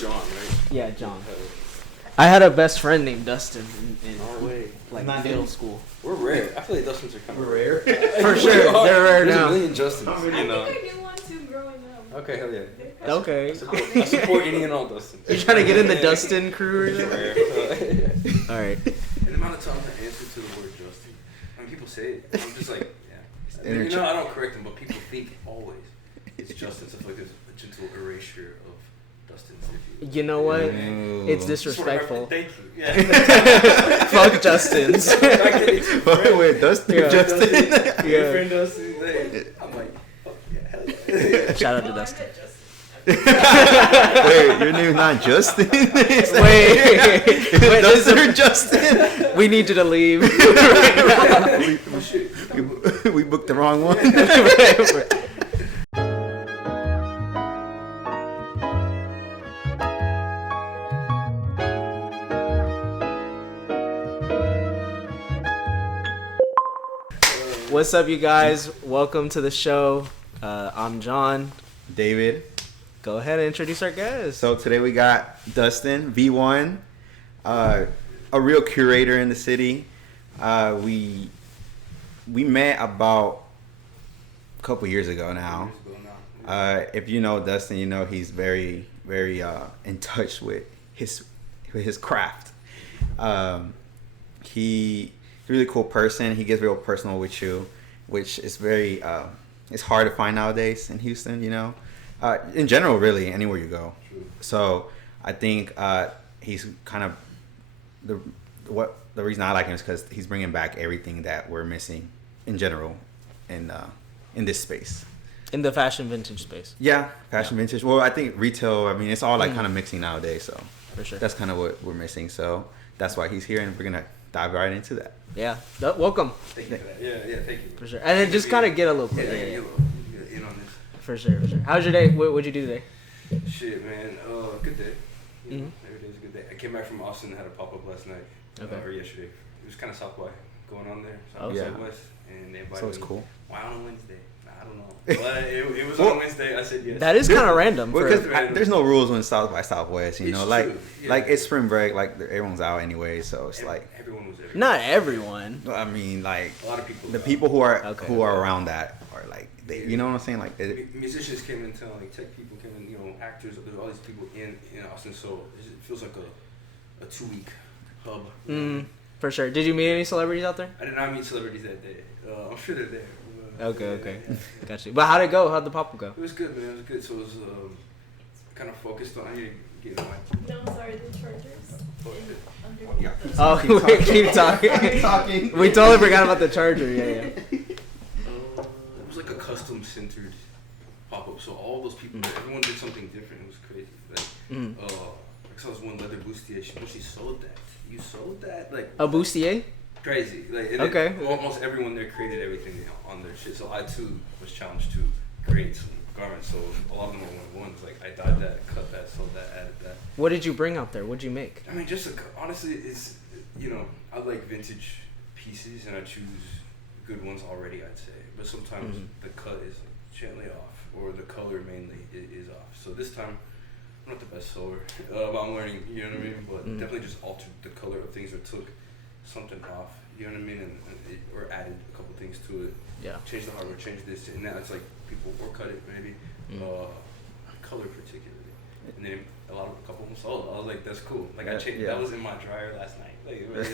John, right? Yeah, John. I had a best friend named Dustin in like Not middle him. school. We're rare. I feel like Dustins are kind of rare. For sure, they're rare There's now. a million Justins. I You know. think I knew one too growing up. Okay, hell yeah. Okay. I support any and all Dustins. You trying to get in the Dustin crew right It's now? rare. All right. And the amount of times I answer to the word Justin, I mean, people say it. I'm just like, yeah. I mean, you know, I don't correct them, but people think always it's Justin. So I feel like there's a gentle erasure of Dustin's. You know what? Ooh. It's disrespectful. Thank you. Yeah. Fuck Justin's. Wait, Dustin? Yeah. Justin? Your friend Dustin. I'm like, oh, yeah, hell yeah. Shout out to Oh, I Dustin. met Justin. Wait, your name's not Justin? Wait, this Dustin is or Justin? we need you to leave. Oh, shit. we booked the wrong one. What's up, you guys? Welcome to the show. I'm John. David. Go ahead and introduce our guest. So today we got Dustin, V1, a real curator in the city. We met about a couple years ago now. If you know Dustin, you know he's very, very in touch with his craft. He's a really cool person. He gets real personal with you, which is very it's hard to find nowadays in Houston. You know, in general, really anywhere you go. True. So I think he's kind of the reason I like him is because he's bringing back everything that we're missing in general in this space. In the fashion vintage space. Yeah, fashion vintage. Well, I think retail. I mean, it's all like kind of mixing nowadays. So For sure. that's kind of what we're missing. So that's why he's here, and we're gonna dive right into that. Yeah. Welcome. Thank you for that. Yeah, thank you. For sure. And then just kind of get a little Yeah, bit. yeah, Yeah, you in on this. For sure. How's your day? What'd you do today? Shit, man. Good day. You know, Mhm. every day's a good day. I came back from Austin and had a pop-up last night. Okay. Or yesterday. It was kind of South by going on there. Oh. Yeah. Southwest. And they invited So it's me. cool. Why on a Wednesday? I don't know. But it was on Wednesday. I said yes. That is kind of random. Well, For, because there's no rules when South by Southwest, you It's know, true, yeah. like it's spring break, like everyone's out anyway, so it's like, everyone was there. not everyone. I mean, like A lot of people. the people who are Okay. around that are like, you know what I'm saying, like Musicians came in town, like tech people came in, you know, actors. There's all these people in Austin, so it feels like a 2-week hub. For sure. Did you meet any celebrities out there? I did not meet celebrities that day. I'm sure they're there. Okay. Yeah. Got you. But how'd it go? How'd the pop-up go? It was good, man. It was good. So it was kind of focused on. I need to get my. No, sorry, the Chargers. Underneath Yeah. the- Oh, we keep talking. We totally forgot about the charger. Yeah. It was like a custom centered pop up. So all those people, everyone did something different. It was crazy. Like, I saw this one leather bustier. She sold that. You sold that? Like A bustier? crazy. Like and Okay. almost everyone there created everything on their shit. So I too was challenged to create some garments. So a lot of them were one-ones. Like I dyed that, cut that, sold that, added that. What did you bring out there? What'd you make? I mean, honestly, it's, you know, I like vintage pieces and I choose good ones already, I'd say. But sometimes the cut is gently off, or the color mainly is off. So this time, I'm not the best sewer. I'm learning, you know what I mean? But definitely just altered the color of things or took something off, you know what I mean? Or added a couple things to it. Yeah. Change the hardware, change this, and now it's like people, or cut it maybe, color particularly. And then a couple of them sold. I was like, that's cool. Like I changed. Yeah. That was in my dryer last night. Like, it was,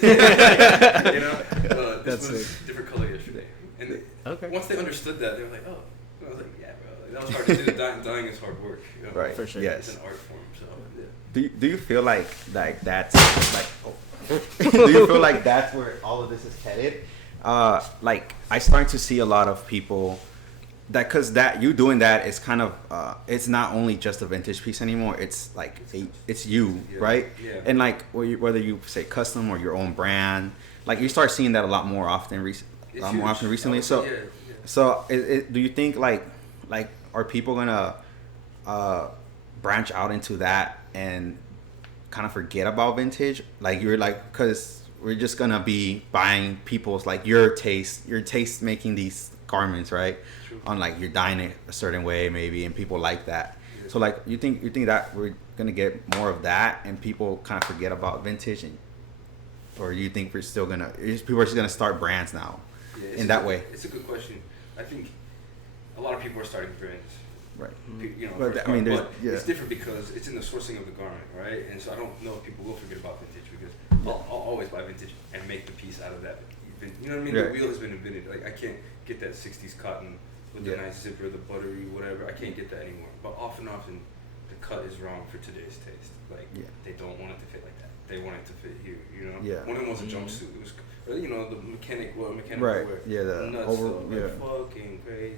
you know, this That's was sick. different color yesterday. And Okay. once they understood that, they were like, oh. I was like, yeah, bro. Like, that was hard to do. Dying is hard work. You know? right, For sure. yes. It's an art form. So yeah. Do you feel like that's like do you feel like that's where all of this is headed? Like I starting to see a lot of people that, because that you doing that is kind of it's not only just a vintage piece anymore. It's like it's you, Yeah. right? Yeah. And like whether you say custom or your own brand, like you start seeing that a lot more often. Recently. So yeah. so do you think like are people gonna branch out into that and kind of forget about vintage? Like you're like, because we're just gonna be buying people's like your taste making these garments, right? True. On like you're dyeing it a certain way maybe, and people like that. So like, you think that we're gonna get more of that, and people kind of forget about vintage, or you think we're still gonna people are just gonna start brands now in that way? It's a good question. I think a lot of people are starting brands. Right. You know, But I mean, it's different because it's in the sourcing of the garment, right? And so I don't know if people will forget about vintage because I'll always buy vintage and make the piece out of that. You know what I mean? Yeah. The wheel has been invented. Like I can't get that '60s cotton with the nice zipper, the buttery, whatever. I can't get that anymore. But often, the cut is wrong for today's taste. Like they don't want it to fit like that. They want it to fit here. You know? Yeah. One of them was a jumpsuit. It was, you know, the mechanical right. wear. Yeah. The nuts over. stuff, Yeah. like fucking crazy.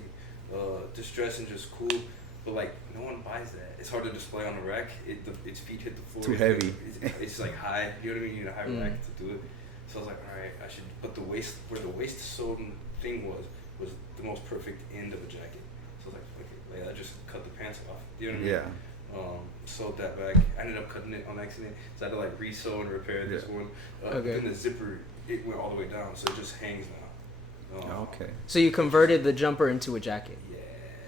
Distress and just cool, but like no one buys that. It's hard to display on the rack. Its feet hit the floor. Too heavy. It's like high. You know what I mean? You need a high rack to do it. So I was like, all right, I should. But the waist, where the waist sewn thing was the most perfect end of a jacket. So I was like, okay, I just cut the pants off. You know what I mean? Yeah. Sewed that back. I ended up cutting it on accident, so I had to like re-sew and repair this one. Okay. Then the zipper, it went all the way down, so it just hangs now. Okay. So you converted the jumper into a jacket. Yeah.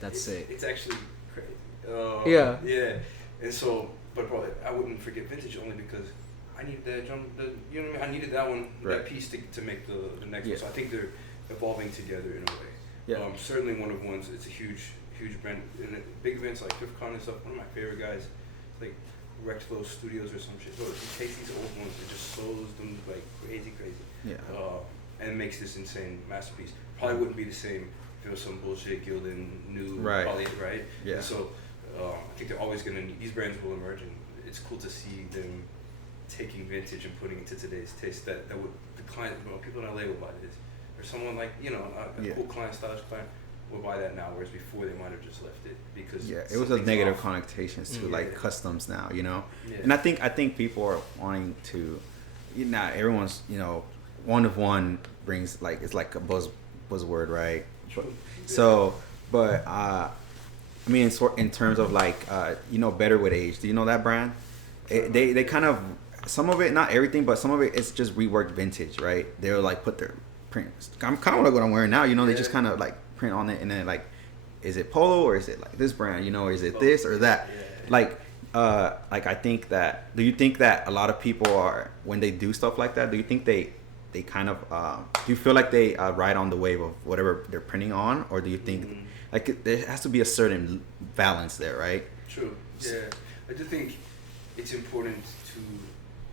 That's sick. It's actually crazy. Yeah. Yeah. And so, but bro, I wouldn't forget vintage only because I needed that you know what I mean? I needed that one, that piece to make the next one. So I think they're evolving together in a way. Yeah. Certainly one of ones. It's a huge brand. And big events like FIFCon and stuff. One of my favorite guys, like Rectflow Studios or some shit. So he takes these old ones and just sews them like crazy. Yeah. And makes this insane masterpiece. Probably wouldn't be the same if it was some bullshit Gildan new poly, right? Yeah. And so I think they're always gonna need, these brands will emerge, and it's cool to see them taking vintage and putting it to today's taste. That would the client, people in LA would buy this, or someone like a cool client, stylish client would buy that now, whereas before they might have just left it because it was a negative connotations to like customs now, you know. And I think people are wanting to, everyone's one of one brings like it's like a buzzword, right? So, but I mean, in terms of like Better with Age. Do you know that brand? They kind of, some of it, not everything, but some of it, it's just reworked vintage, right? They'll like put their prints. I'm kind of like what I'm wearing now. They just kind of like print on it, and then like, is it Polo or is it like this brand? Or is it this or that? Like I think that. Do you think that a lot of people are, when they do stuff like that? Do you think they kind of do you feel like they ride on the wave of whatever they're printing on, or do you think like there has to be a certain balance there, right? True. Yeah, I do think it's important to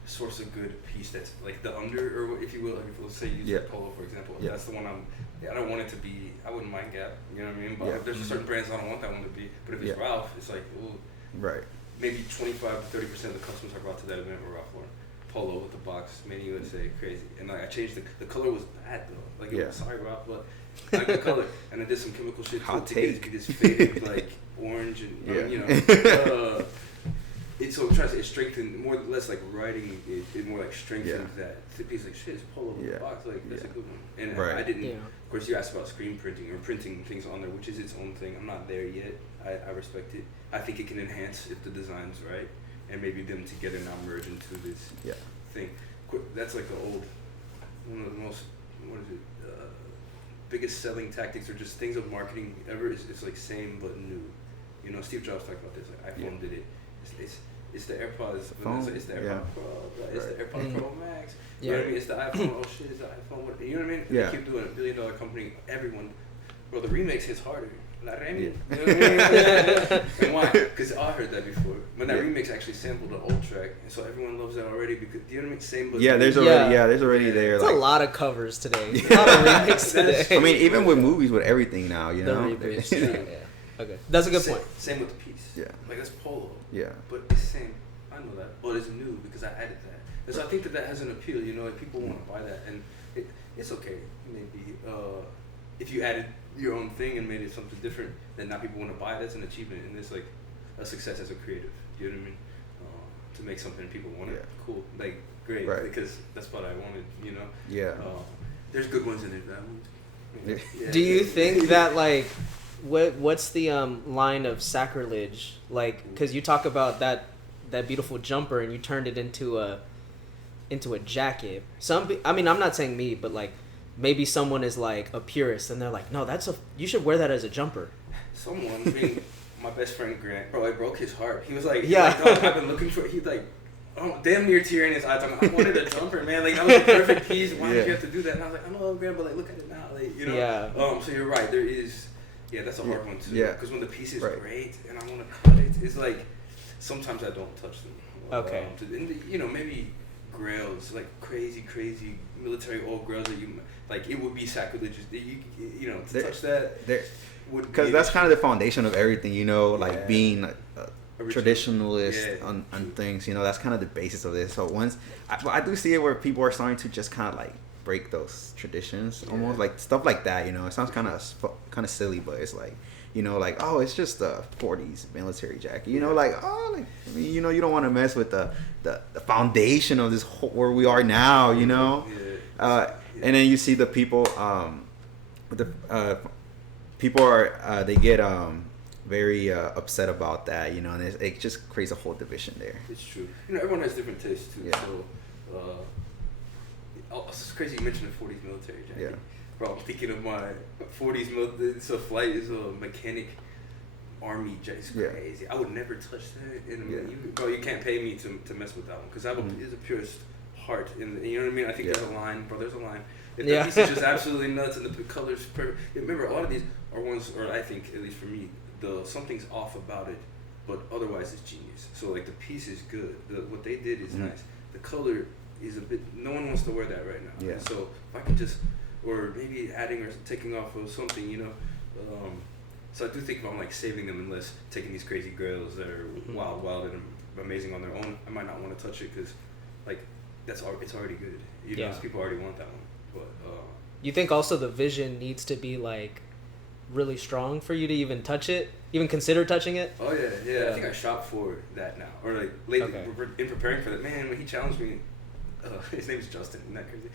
source a good piece that's like the under, or if you will, let's say use Polo for example. That's the one I don't want it to be. I wouldn't mind Gap. You know what I mean? But there's certain brands I don't want that one to be. But if it's Ralph, it's like right. Maybe 25 to 30% of the customers I brought to that event were Ralph Lauren. Polo with the box, Made in USA, crazy. And like I changed the color was bad though. Like it was, sorry Ralph, but I like the color. And I did some chemical shit Hot to take. get this faded like orange and it's so I'm trying to say it strengthened more or less like writing it more like strengthened that the piece like shit, it's Polo with the box, like that's a good one. And I didn't of course you asked about screen printing or printing things on there, which is its own thing. I'm not there yet. I respect it. I think it can enhance if the design's right. And maybe them together now merge into this thing. That's like one of the most, biggest selling tactics or just things of marketing ever. It's like same but new. Steve Jobs talked about this. Like iPhone did it. It's the AirPods. It's the AirPod Pro. It's the AirPod Pro Max. You know what I mean? It's the iPhone. Oh shit! It's the iPhone. You know what I mean? They keep doing it. $1 billion company. Everyone. Bro, the remix hits harder. La Remy. You know what I mean? And why? Because I heard that before. When that remix actually sampled the old track, and so everyone loves that already. Because you know what I mean? Same, but there's already there. It's like, a lot of covers today. A lot of remix today. I mean, even with movies, with everything now, The remix. Okay, that's a good point. Same with the piece. Yeah. Like that's Polo. Yeah. But it's same. I know that, but it's new because I added that. And so I think that has an appeal. Like people want to buy that, and it's okay. Maybe if you added your own thing and made it something different, then now people want to buy it. That's an achievement, and it's like a success as a creative. You know what I mean? To make something people want it, cool, like great, because that's what I wanted. Yeah. There's good ones in it. Yeah. Do you think that like, what's the line of sacrilege? Like, because you talk about that beautiful jumper and you turned it into a jacket. I'm not saying me, but like maybe someone is like a purist and they're like, no, you should wear that as a jumper. Someone, I mean, my best friend Grant, bro, it broke his heart. He was like, Yeah. he's like, I've been looking for. He like, oh, damn near tear in his eyes. I'm like, I wanted a jumper, man. Like that was a perfect piece. Why did you have to do that? And I was like, I know, Grant, but like look at it now, like you know. Yeah. So you're right. There is. Yeah, that's a hard one too. Yeah. Because when the piece is great and I want to cut it, it's like sometimes I don't touch them. Okay. And you know, maybe grails, like crazy military old grails that you like. It would be sacrilegious. You know, to touch that. Because that's kind of the foundation of everything, you know, like being a traditionalist on things, you know, that's kind of the basis of this. So once I do see it where people are starting to just kind of like break those traditions, almost like stuff like that, you know. It sounds kind of silly, but it's like, you know, like, oh, it's just a 40s military jacket, you know, like, oh, like, I mean, you know, you don't want to mess with the foundation of this whole, where we are now, you know. And then you see the people with the people are they get very upset about that, you know, and it just creates a whole division there. It's true. You know, everyone has different tastes too. Yeah. So, it's crazy you mentioned a 40s military jacket. Yeah. Bro, I'm thinking of my 40s military. It's a flight. It's a mechanic army jacket. It's crazy. I would never touch that. Bro, you can't pay me to mess with that one because I have it's the purest heart. You know what I mean? I think there's a line, bro. There's a line. If the piece is just absolutely nuts and the color's perfect. Remember, a lot of these are ones, or I think, at least for me, something's off about it, but otherwise it's genius. So like the piece is good. What they did is nice. The color is a bit. No one wants to wear that right now. Yeah. And so if I can just, or maybe adding or taking off of something, you know. So I do think if I'm like saving them, unless taking these crazy grails that are wild and amazing on their own, I might not want to touch it because, like, it's already good. You know, people already want that one. But you think also the vision needs to be like really strong for you to even touch it, even consider touching it? Oh yeah. I think I shop for that now, or like lately in preparing for that. Man, when he challenged me, his name is Justin. Isn't that crazy?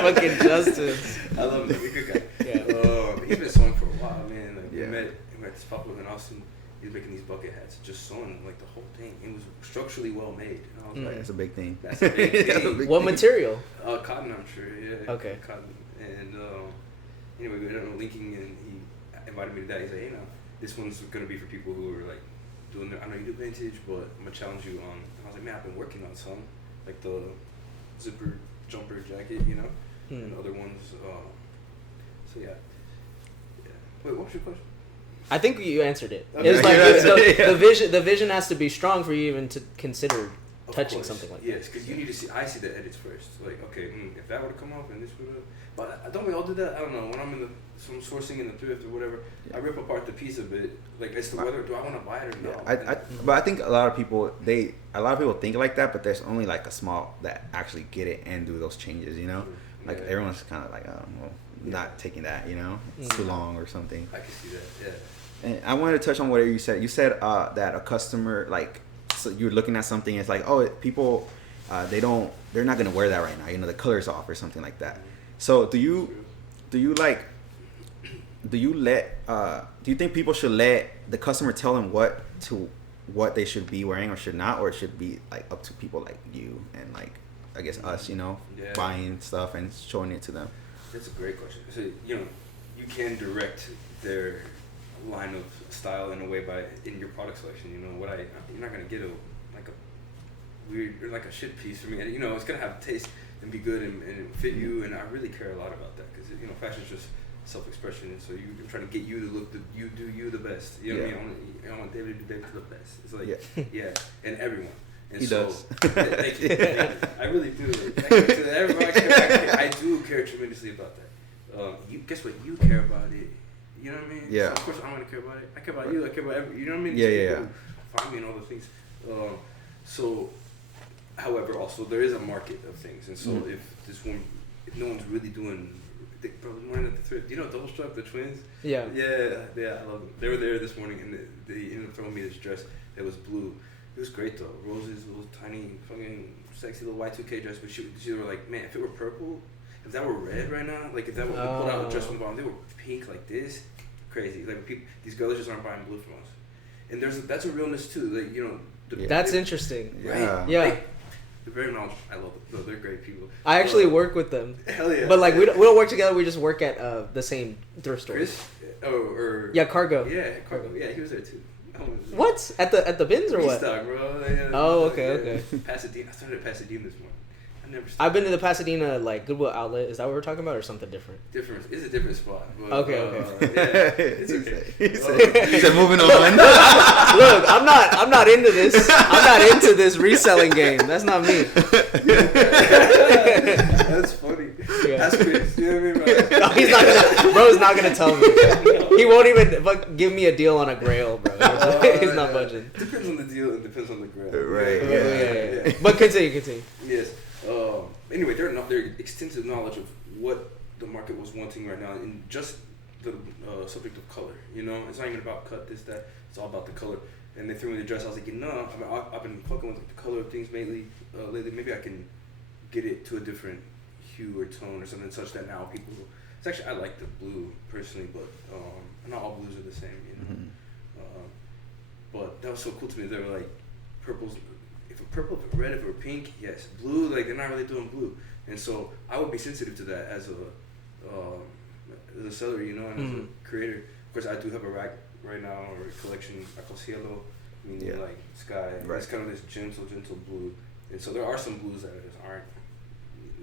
Fucking Justin. I love him. He's a good guy. Yeah. He's been sewing for a while, man. Like we met this pop-up in Austin. He was making these bucket hats, just sewing like the whole thing. It was structurally well made. And I was like, that's a big thing. That's a big thing. What material? Cotton, I'm sure. Yeah. Okay. Cotton. And anyway, we ended up linking, and he invited me to that. He's like, hey, now this one's gonna be for people who are like doing. I know you do vintage, but I'm gonna challenge you on. And I was like, man, I've been working on some, like the zipper jumper jacket, you know, and other ones. So yeah. Wait, what was your question? I think you answered it. Okay. It was like Yeah, the vision has to be strong for you even to consider touching something like that. Yes, because you need to see. I see the edits first. Like, okay, if that would have come off and this would have. But don't we all do that? I don't know. When I'm some sourcing in the thrift or whatever, I rip apart the piece a bit. Like, as to whether do I want to buy it or not. But I think a lot of people think like that, but there's only like a small that actually get it and do those changes. You know, like everyone's kind of like, not taking that. You know, it's too long or something. I can see that. Yeah. And I wanted to touch on what you said. You said that a customer, like, so you're looking at something, it's like, oh, people, they're not gonna wear that right now. You know, the color's off or something like that. So do you think people should let the customer tell them what they should be wearing or should not, or it should be like up to people like you and like, I guess us, you know, buying stuff and showing it to them? That's a great question. So, you know, you can direct their line of style in a way in your product selection. You know you're not gonna get a weird or like a shit piece for me. And, you know, it's gonna have taste and be good and fit you. And I really care a lot about that because, you know, fashion's just self-expression. And so you're trying to get you to look you the best. You know what I mean? I want David to be David to the best. It's like and everyone. And he does. Thank you. I really do. Thank you to everybody. I do care tremendously about that. Guess what? You care about it. You know what I mean? Yeah. So of course I'm gonna care about it. I care about you. I care about you know what I mean? Yeah. Find me and all the things. So, however, also there is a market of things, and so if no one's really doing, bro, morning at the thrift. You know, Double Struck, the twins. Yeah. I love them. They were there this morning, and they ended up throwing me this dress that was blue. It was great though. Roses, little tiny, fucking sexy little Y2K dress. But she were like, man, if it were purple, if that were red right now, like if that were pulled out a dress from the bottom, they were pink like this, crazy. Like these girls just aren't buying blue from us, and that's a realness too. Like, you know, that's interesting. Right? Yeah. Like, They're very knowledgeable. I love them. No, they're great people. I actually work with them. Hell yeah. But like we don't work together. We just work at the same thrift store. Chris? Oh, or Yeah, Cargo. Yeah, Cargo. Yeah, he was there too. What? At the bins or what? Stock, bro. Yeah, Oh, okay. Pasadena. I started at Pasadena this morning. I've been to the Pasadena like Goodwill outlet. Is that what we're talking about, or something different? Different. It's a different spot. But, Okay. Yeah, it's okay. He said moving on. Look, I'm not into this. I'm not into this reselling game. That's not me. That's funny. Yeah. That's Chris. You know what I mean? No, he's not gonna. Bro's not gonna tell me. He won't even give me a deal on a Grail, bro. He's not budging. Depends on the deal and depends on the grill. Right. Yeah. But continue. Yes. Anyway, their extensive knowledge of what the market was wanting right now, and just the subject of color. You know, it's not even about cut, this, that. It's all about the color. And they threw me the dress. I was like, I've been fucking with the color of things lately. Maybe I can get it to a different hue or tone or something such that now people. It's actually, I like the blue personally, but not all blues are the same. You know. Mm-hmm. But that was so cool to me. They were like purples. If a purple, if a red, if a pink, yes. Blue, like they're not really doing blue, and so I would be sensitive to that as a seller, you know, and as a creator. Of course, I do have a rack right now or a collection. I call cielo, meaning like sky. Right. It's kind of this gentle blue, and so there are some blues that just aren't.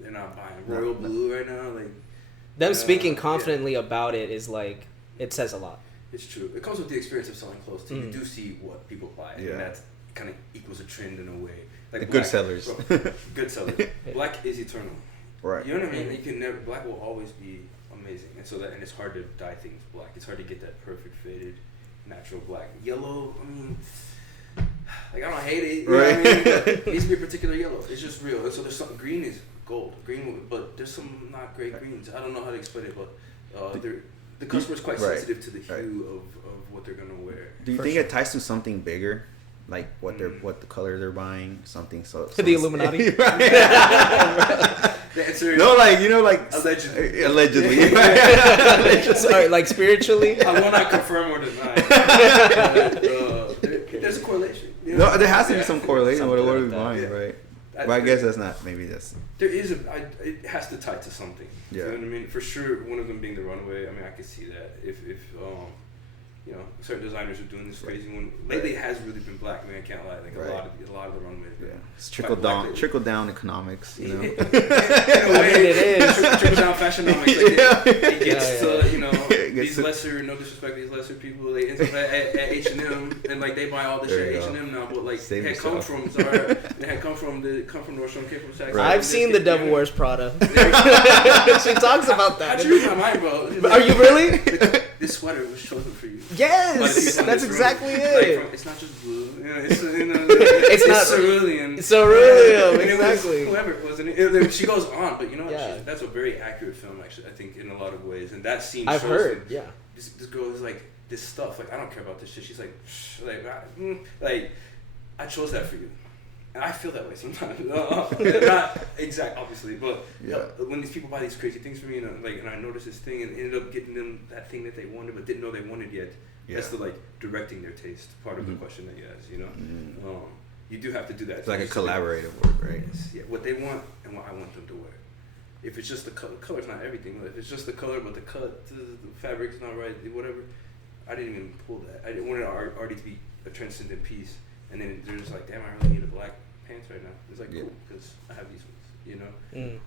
They're not buying royal blue right now, like. Them speaking confidently about it is like it says a lot. It's true. It comes with the experience of selling clothes too. You do see what people buy, and that kind of equals a trend in a way. Like black, good sellers. Good sellers. Black is eternal. Right. You know what I mean? You can never. Black will always be amazing, and so and it's hard to dye things black. It's hard to get that perfect faded, natural black. Yellow. I mean, like I don't hate it. You know what I mean? It needs to be a particular yellow. It's just real. And so there's some green is gold. Green, but there's some not great greens. I don't know how to explain it, but the customer's quite sensitive to the hue of what they're gonna wear. Do you think it ties to something bigger? Like what the color they're buying, something to the Illuminati. The answer no, like you know, like allegedly. Sorry, like spiritually. I will not confirm or deny. There's a correlation. You know? No, there has to be some correlation with what we're buying, right? But I guess that's not. Maybe that's. There is it has to tie to something. Yeah. You know what I mean? For sure, one of them being the runway. I mean, I could see that if you know, certain designers are doing this crazy one. Lately, it has really been black. I mean, I can't lie. Like a lot of the runways. Yeah, it's trickle down economics. You know, in a way, it is trickle down fashionomics. Like it gets to these lesser, no disrespect, these lesser people. They end up at H&M and like they buy all this shit at H&M now, but like they had come from Zara, they had come from Nordstrom, came from Saks. I've seen The Devil Wears Prada. She talks about that. How'd you read my mind, bro? Are you really? This sweater was chosen for you. Yes, that's exactly it. Like, it's not just blue. It's not cerulean. Cerulean, exactly. Whoever it was, and she goes on, but you know what? That's a very accurate film, actually. I think in a lot of ways, and that scene. I've heard. Yeah. This girl is like this stuff. Like I don't care about this shit. She's like, I chose that for you. And I feel that way sometimes. Not exact, obviously, but when these people buy these crazy things for me, and I noticed this thing and ended up getting them that thing that they wanted but didn't know they wanted yet. That's the like directing their taste part of the question that you asked. You know, you do have to do that. It's like a collaborative work, right? Yeah, what they want and what I want them to wear. If it's just the color's not everything. If it's just the color, but the cut, the fabric's not right, whatever. I didn't even pull that. I didn't want it already to be a transcendent piece. And then they're just like, damn, I really need a black pants right now. It's like, cool, because I have these ones, you know? Anyway.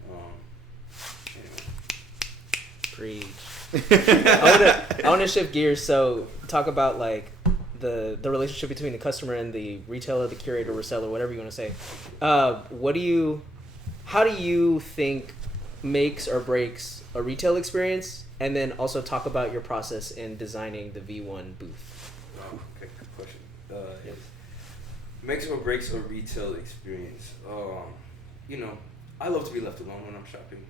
Preach. I want to shift gears. So talk about like the relationship between the customer and the retailer, the curator, reseller, whatever you want to say. How do you think makes or breaks a retail experience? And then also talk about your process in designing the V1 booth. Oh, okay, good question. Yes. Makes or breaks a retail experience. You know, I love to be left alone when I'm shopping.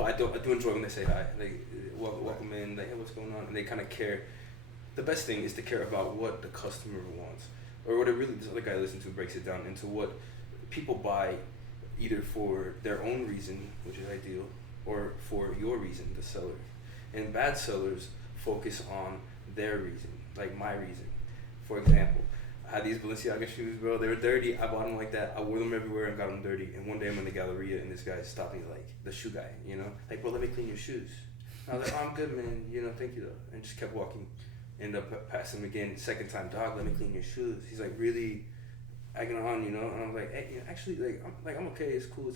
I do enjoy when they say hi. They welcome in. They, hey, what's going on? And they kind of care. The best thing is to care about what the customer wants, or what it really. This other guy I listen to breaks it down into what people buy, either for their own reason, which is ideal, or for your reason, the seller. And bad sellers focus on their reason, like my reason. For example, I had these Balenciaga shoes, bro. They were dirty. I bought them like that. I wore them everywhere and got them dirty. And one day I'm in the Galleria and this guy stopped me, like, the shoe guy, you know? Like, bro, let me clean your shoes. And I was like, oh, I'm good, man. You know, thank you, though. And just kept walking. Ended up passing him again. Second time, dog, let me clean your shoes. He's like, really egging on, you know? And I was like, hey, you know, actually, I'm okay. It's cool.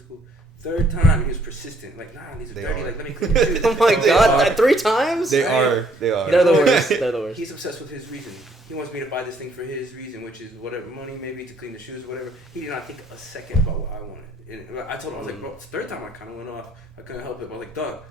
Third time, he was persistent. Like, nah, these are dirty. Like, let me clean your shoes. Oh my god, 3 times? They are. They're the worst. They're the worst. He's obsessed with his reason. He wants me to buy this thing for his reason, which is whatever money, maybe to clean the shoes, whatever. He did not think a second about what I wanted. And I told him, I was like, bro, it's the third time I kind of went off. I couldn't help it. But I was like, dog,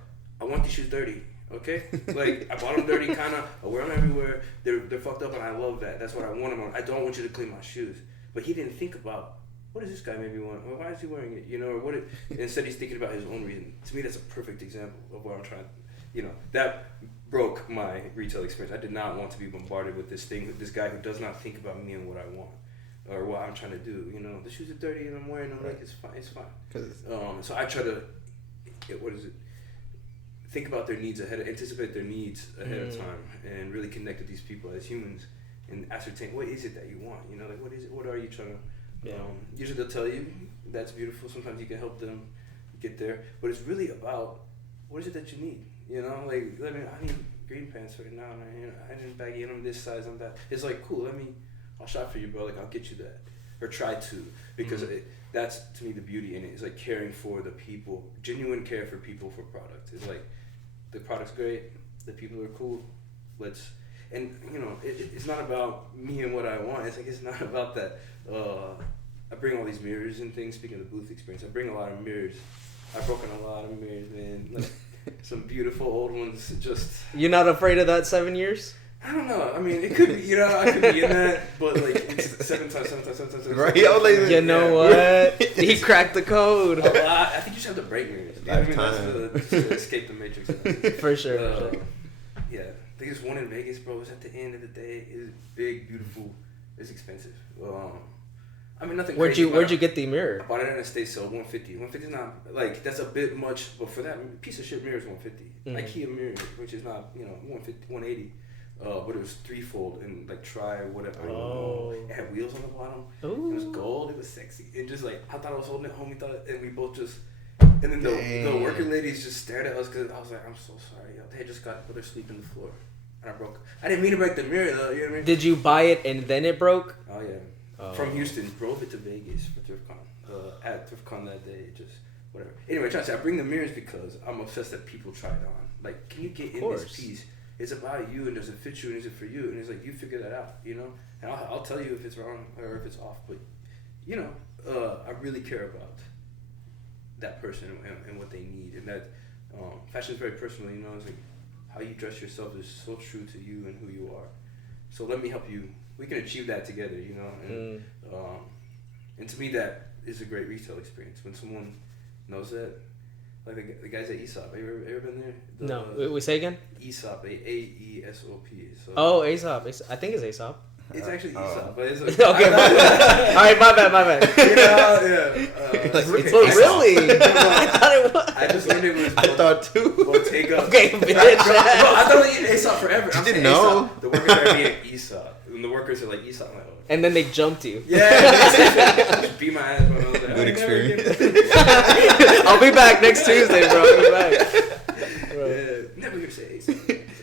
I want these shoes dirty, okay? Like, I bought them dirty, kind of. I wear them everywhere. They're fucked up, and I love that. That's what I want them on. I don't want you to clean my shoes. But he didn't think about, what does this guy maybe want? Or why is he wearing it? You know, or what? Instead, he's thinking about his own reason. To me, that's a perfect example of what I'm trying. You know, that broke my retail experience. I did not want to be bombarded with this thing, with this guy who does not think about me and what I want or what I'm trying to do. You know, the shoes are dirty and I'm wearing them. Like, it's fine. So I try to, think about their needs anticipate their needs ahead of time, and really connect with these people as humans and ascertain what is it that you want. You know, like what are you trying to. Yeah. Usually they'll tell you that's beautiful. Sometimes you can help them get there, but it's really about what is it that you need. You know, like I need green pants right now. Man. I didn't baggy and I'm this size. I'm that. It's like cool. I'll shop for you, bro. Like I'll get you that, or try to, because that's to me the beauty in it. It's like caring for the people, genuine care for people for product. It's like the product's great, the people are cool. And you know, it's not about me and what I want. It's like it's not about that. I bring all these mirrors and things. Speaking of the booth experience, I bring a lot of mirrors. I've broken a lot of mirrors, man. Like some beautiful old ones. Just you're not afraid of that 7 years? I don't know. I mean, it could be. You know, I could be in that, but like it's 7 times. Right? You know what? He cracked the code. A lot. I think you just have to break mirrors. You know what I mean? That's to escape the matrix. For sure. Yeah. I think there's one in Vegas, bro. It's at the end of the day. It's big, beautiful. It's expensive. I mean, nothing crazy. Where'd you get the mirror? I bought it in a estate sale, $150. $150 is not, like, that's a bit much, but for that piece of shit mirror is $150. IKEA mirror, which is not, you know, $180. But it was threefold and like whatever. Oh. It had wheels on the bottom. Ooh. It was gold. It was sexy. And just like, I thought I was holding it home. We thought, and we both just, and then the worker ladies just stared at us because I was like, I'm so sorry. They had just got put their sleep in the floor. And I didn't mean to break the mirror though, you know what I mean? Did you buy it and then it broke? Oh yeah. From Houston, drove it to Vegas for ThriftCon. At ThriftCon that day, just whatever. Anyway, trying to say, I bring the mirrors because I'm obsessed that people try it on. Like, can you get in this piece? It's about you and does it fit you and is it for you? And it's like, you figure that out, you know? And I'll tell you if it's wrong or if it's off. But, you know, I really care about that person and what they need. And that fashion is very personal, you know? It's like how you dress yourself is so true to you and who you are. So let me help you. We can achieve that together, you know? And to me, that is a great retail experience. When someone knows that, like the guys at Aesop. Have you ever been there? No. We say again? Aesop, AESOP. So oh, Aesop. I think it's Aesop. It's actually Aesop, but it's okay. All right, my bad. You know, really? I thought it was. I just learned it was. I thought too. Bottega. Okay, bitch. I thought it was Aesop forever. You didn't know. Aesop. The workers are being Aesop. And the workers are like Aesop. I'm like, oh. And then they jumped you. Yeah. Just beat my ass. Good experience. I'll be back next Tuesday, bro. I'll be back. Yeah, never hear say Aesop.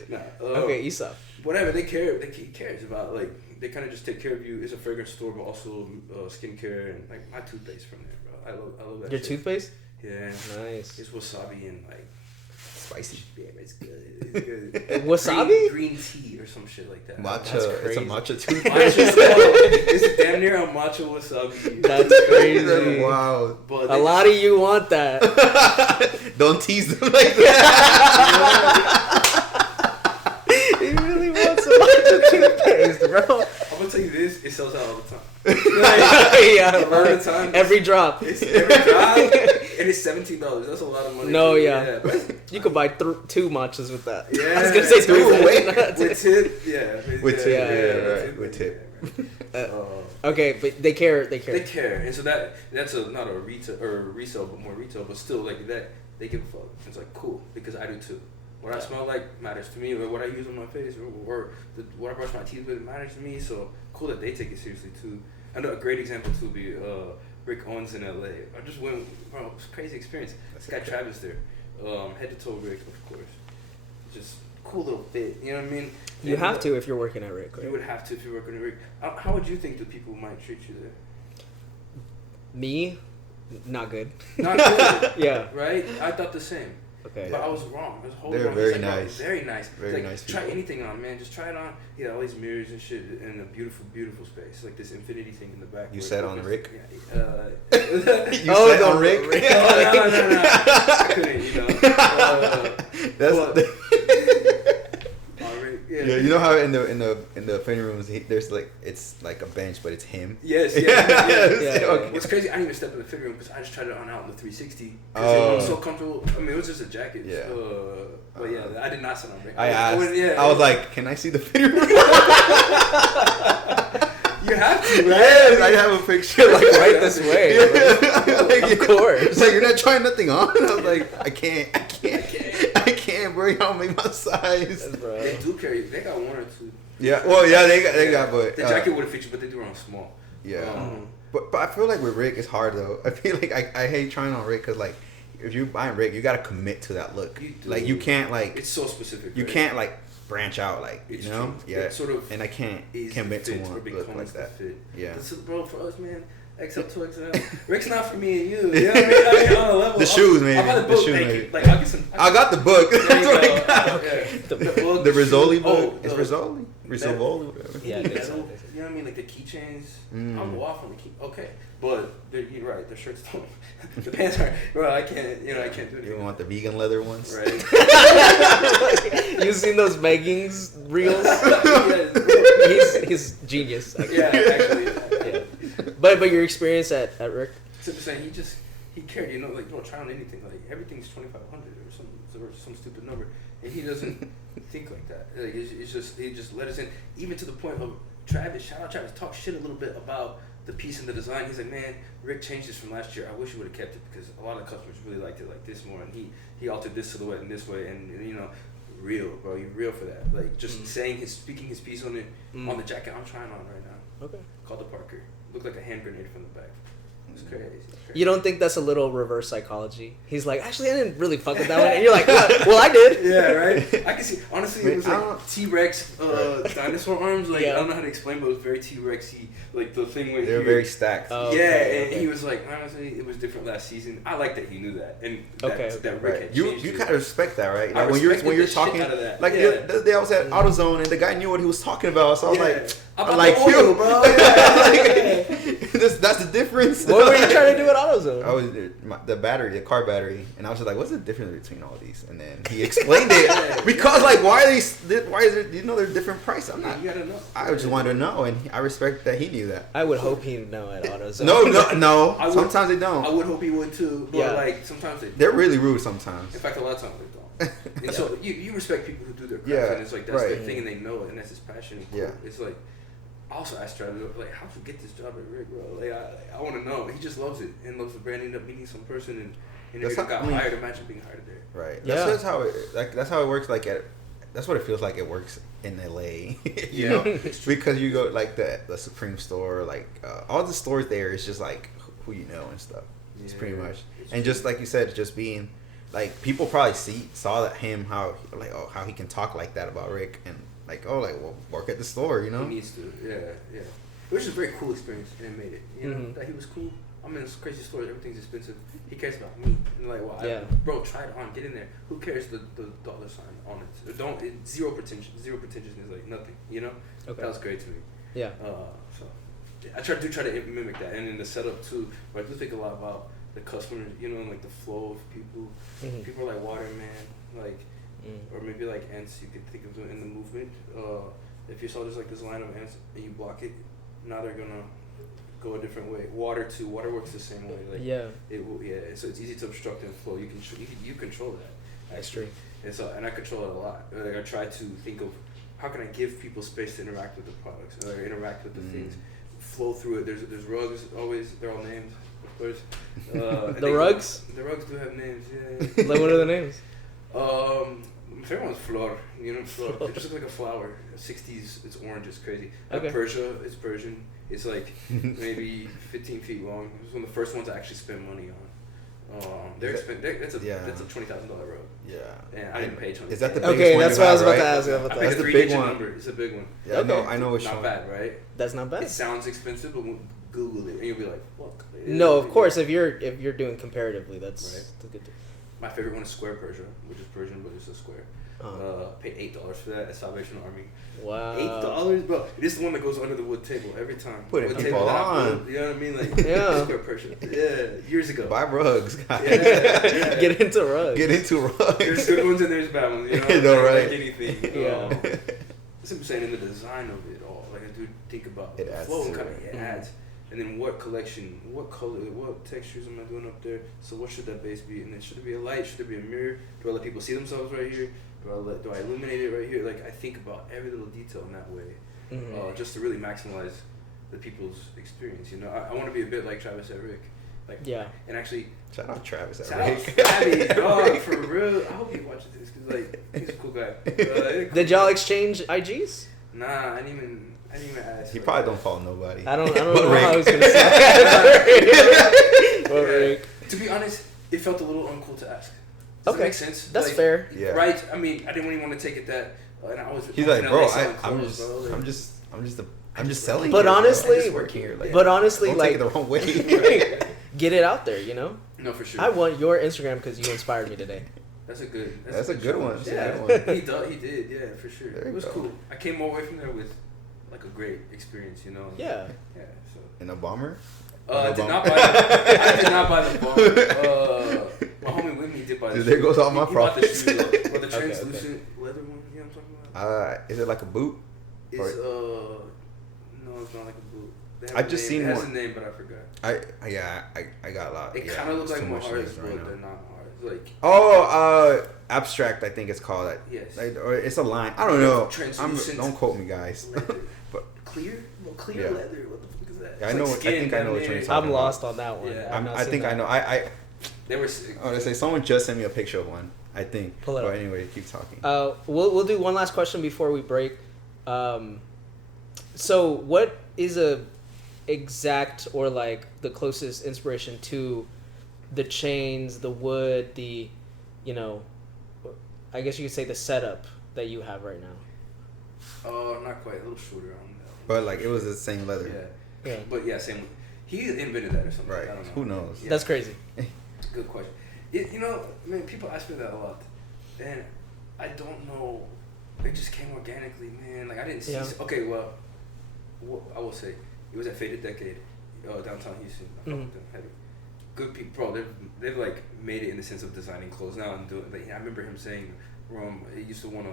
Nah. Okay, Aesop. Whatever they care. He cares about like. They kind of just take care of you. It's a fragrance store, but also skincare and like my toothpaste from there, bro. I love that. Your shit. Toothpaste? Yeah. Nice. It's wasabi and like spicy. Yeah, it's good. It's good. Wasabi? Green tea or some shit like that. Matcha. That's It's crazy. a matcha toothpaste. It's damn near a matcha wasabi. That's crazy. Wow. But a lot of you want that. Don't tease them like that. He really wants some matcha toothpaste, bro. I'm gonna tell you this, it sells out all the time. Yeah, all the time. Every drop. It's every drop, and it's $17. That's a lot of money. No, too. yeah. But, you could buy 2 matchas with that. Yeah. I was gonna say 3. With tip, yeah. With tip, right. With tip. Okay, but they care. They care, and so that's not a retail or resale, but more retail, but still like that. They give a fuck. It's like cool because I do too. What I smell like matters to me. Or what I use on my face, or what I brush my teeth with matters to me. So cool that they take it seriously too. I know a great example too would be Rick Owens in LA. I just went, bro, it was a crazy experience. This guy Travis there, head to toe Rick, of course. Just cool little fit, you know what I mean? You And, have to if you're working at Rick. Right? You would have to if you're working at Rick. How would you think that people might treat you there? Me, not good. Not good. Yeah. Right? I thought the same. Okay. But I was wrong. I was wholly They're wrong. very He's like, nice. "Oh, very nice. Very He's like, nice try people. anything on, man. Just try it on. He had all these mirrors and shit in a beautiful, beautiful space. Like this infinity thing in the back. You where sat it on opens. Rick? Yeah. You Oh, said the on Rick? Rick. Oh, no. I couldn't, you know. That's On Rick, yeah. You know how in the fitting rooms there's like it's like a bench but it's him. Yes, Yeah. Okay. What's crazy, I didn't even step in the fitting room because I just tried it on out in the 360. Oh. It was so comfortable. I mean, it was just a jacket. Yeah. But yeah, I did not sit on Rick. I asked. Yeah, I was like, "Can I see the fitting room?" you have to, right? Yes, I have a picture like Right this way. Like, Of course. Like you're not trying nothing on. I was like, I can't, bro. You don't make my size. Bro. They do carry. They got one or two. Yeah. Well, yeah, they got, but the jacket would have fit you, but they do it on small. Yeah. But I feel like with Rick it's hard though. I feel like I hate trying on Rick because like if you buy Rick you gotta commit to that look. You do. Like you can't like It's so specific. you right? can't like branch out like It's you know true. yeah. It's sort of and I can't easy commit to fit or one look becomes like the that. fit. Yeah. This is, bro, for us, man. XL to XL. Rick's not for me and you. You know what I mean? On a level. The shoes, maybe. I'll buy the The book. shoes, Like, maybe. like, I'll get some. I got the book. There you That's what I go. got. Okay. The book. The the Rizzoli shoes. book. Oh, It's Rizzoli. Rizzoli. Whatever. Yeah, the it is. metal, you know what I mean? Like the keychains. Mm. I'll go off on the key. Okay, but you're right. The shirts don't. The pants are. Bro, I can't. You know, I can't do You anything. don't want the vegan leather ones? Right. You seen those leggings reels? Yes. He's genius. Yeah, actually. Yeah. But your experience at Rick? Except for saying he cared, you know, like, bro, try on anything. Like, everything's 2,500 or some stupid number. And he doesn't think like that. Like, it's just, he just let us in. Even to the point of Travis, shout out Travis, talk shit a little bit about the piece and the design. He's like, man, Rick changed this from last year. I wish he would have kept it because a lot of customers really liked it like this more. And he altered this silhouette in this way. And you know, real, bro, you real for that. Like, just speaking his piece on it, on the jacket I'm trying on right now. Okay. Called the Parker. Looked like a hand grenade from the back. It's crazy. You don't think that's a little reverse psychology? He's like, actually, I didn't really fuck with that one. And you're like, what? Well, I did. Yeah, right? I can see, honestly, it was I like don't- T-Rex dinosaur arms. Like, Yeah. I don't know how to explain, but it was very T-Rex-y. Like, the thing with They're here. very stacked. Oh, Yeah, okay, and okay. he was like, honestly, it was different last season. I like that he knew that. And that, Okay, that Rick Right. had You changed it. kind of respect that, right? I Like when you're respected the shit talking, out of that. like Yeah. the other day I was at AutoZone and the guy knew what he was talking about, so I was like, About like the oil, you, bro. that's the difference. What were you trying to do at AutoZone? I was the car battery, and I was just like, "What's the difference between all these?" And then he explained it because, like, why is it? You know, they're different price. I'm not. You gotta know. I just wanted to know, and I respect that he knew that. I would hope he'd know at AutoZone. No. I would- Sometimes they I don't. would hope he would too, but Yeah. like sometimes they. They're really rude sometimes. In fact, a lot of times they don't. And so you respect people who do their craft, Yeah, and it's like that's their right. thing, and they know it, and that's his passion. And cool. Yeah. It's like I also asked Travis, like, how'd you get this job at Rick, bro? Like, I want to know. He just loves it and loves the brand. Ended up meeting some person and That's got how- I mean- hired. Imagine being hired there. Right. Yeah. That's just how it. Like that's how it works. Like that's what it feels like. It works in LA. You know, because you go like the Supreme store, like all the stores there. It's just like who you know and stuff. It's pretty Yeah, much. it's And true. just like you said, just being like people probably saw that how he can talk like that about Rick and like well work at the store, you know. He needs to. Yeah. Which is a very cool experience, and it made it. You know Mhm. that he was cool. I'm in this crazy store. Everything's expensive. He cares about me. And like, well, Yeah. bro, try it on. Get in there. Who cares the dollar sign on it? Zero pretension is like nothing. You know. Okay. That was great to me. Yeah. So yeah, I try to mimic that, and in the setup too. But I do think a lot about the customer. You know, and like the flow of people. Mhm. People are like waterman, like, Mm. or maybe like ants. You could think of them in the movement. If you saw just like this line of ants and you block it, now they're gonna go a different way. Water too. Water works the same way. Like Yeah. it will. Yeah. So it's easy to obstruct and flow. You control that. That's Actually. true. And I control it a lot. Like I try to think of how can I give people space to interact with the products or interact with the things, flow through it. There's rugs always. They're all named, of course. And The rugs? The rugs do have names. Yeah. Like, what are the names? My favorite one's Flor. You know, Flor. It just looks like a flower. 60s, it's orange, it's crazy. Okay. Persia, it's Persian. It's like maybe 15 feet long. It was one of the first ones I actually spent money on. They're expensive. That's a $20,000 robe. Yeah. And I didn't pay $20,000. Is that the biggest Okay, one that's you what I was have, about to right? ask. I That's think the a big 3-digit one. number. It's a big one. Yeah, I know which Not one. bad, right? That's not bad. It sounds expensive, but when Google it, and you'll be like, "Fuck." No, of course. If you're doing comparatively, that's a good thing. My favorite one is Square Persia, which is Persian, but it's a square. Paid $8 for that at Salvation Army. Wow. $8, bro. This is the one that goes under the wood table every time. Putting wood people table that I on. built, you know what I mean? Like Square Persia. Yeah, years ago. Buy rugs, guys. Yeah. Get into rugs. Get into rugs. There's good ones and there's bad ones. You know, You know, like right? anything. Yeah. That's what I'm saying in the design of it all. Like I do think about It the adds flow to kind it. of adds. And then what collection, what color, what textures am I doing up there? So what should that base be? And then should it be a light? Should it be a mirror? Do I let people see themselves right here? Do I illuminate it right here? Like I think about every little detail in that way, just to really maximize the people's experience. You know, I want to be a bit like Travis at Rick. Like and actually shout out Travis. shout out Travis, dog, for real. I hope he watches this because like he's a cool guy. Did y'all exchange IGs? Nah, I didn't even ask. He probably don't follow nobody. I don't know Rick. how I was gonna say. But Rick. To be honest, it felt a little uncool to ask. Does that make sense? That's like, fair. Yeah. Right. I mean, I didn't really want to take it that. And I was. He's like, bro, I'm just selling. But here, bro. honestly- I'm just working here. Like, But honestly, don't like, take it the wrong way. get it out there. You know. No, for sure. I want your Instagram because you inspired me today. That's a good. That's a good one. challenge. That's a Yeah, he did. Yeah, for sure. There It you was go. cool. I came away from there with like a great experience. You know. Yeah. Yeah. So. In a bomber. I did bomb. not buy. I did not buy the bomb. My homie with me did buy. Dude, the there shoe. goes all my He bought the profits. shoe, though. But the Okay, translucent leather one. You know what I'm talking about? Is it like a boot? It's no, it's not like a boot. They have I've a just name. seen It has one. a name, but I forgot. I got a lot. It yeah, kind of looks it's like too much Mahara's, news but right now. they're not Mahara's. Like Abstract. I think it's called. Yes. Or it's a line. I don't know. Translucent Don't quote me, guys. leather. But clear, well, clear Yeah. leather. What the fuck is that? Yeah, I It's know. like I skin think I know what down you're there. talking I'm about. lost on that one. Yeah. I've not I seen think that. I know. They were sick. I was gonna say someone just sent me a picture of one. I think. Pull it But up. anyway, keep talking. We'll do one last question before we break. So what is a exact or like the closest inspiration to the chains, the wood, the, you know, I guess you could say the setup that you have right now? Not quite. A little shorter on that. But like it was the same leather. Yeah. But yeah, same. He invented that or something. Right. I don't know. Who knows? Yeah. That's crazy. Good question. You know, man, people ask me that a lot, and I don't know. It just came organically, man. Like I didn't see. Yeah. Okay, well, I will say it was at Faded Decade, downtown Houston. I fuck with them heavy. Good people, bro. They've like made it in the sense of designing clothes now and doing. Like, I remember him saying, he used to want to.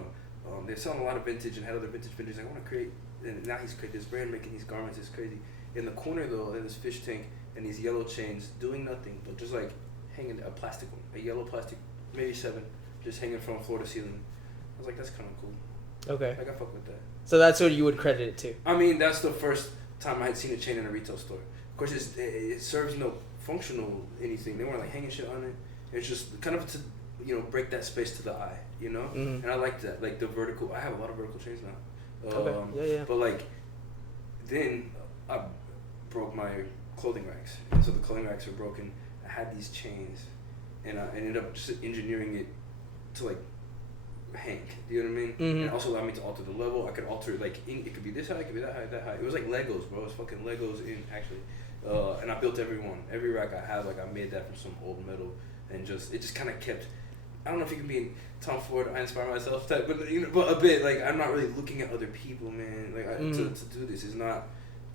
They're selling a lot of vintage and had other vintage vendors. Like, I want to create, and now he's created this brand making these garments. It's crazy. In the corner though, there's this fish tank and these yellow chains doing nothing but just like hanging a plastic one, a yellow plastic, maybe 7, just hanging from floor to ceiling. I was like, that's kind of cool. Okay. Like I fuck with that. So that's what you would credit it to. I mean, that's the first time I had seen a chain in a retail store. Of course, it serves no functional anything. They weren't like hanging shit on it. It's just kind of to, you know, break that space to the eye, you know. Mm-hmm. And I like that, like the vertical. I have a lot of vertical chains now. Okay. Yeah. But like, then I broke my clothing racks, and so the clothing racks were broken. I had these chains, and I ended up just engineering it to like hang. Do you know what I mean? Mm-hmm. And it also allowed me to alter the level. I could alter it like it could be this high, it could be that high, that high. It was like Legos, bro. It was fucking Legos in actually. And I built every one. Every rack I had, like I made that from some old metal, and it just kind of kept. I don't know if you can be Tom Ford. I inspire myself type, but you know, but a bit like I'm not really looking at other people, man. Like to do this is not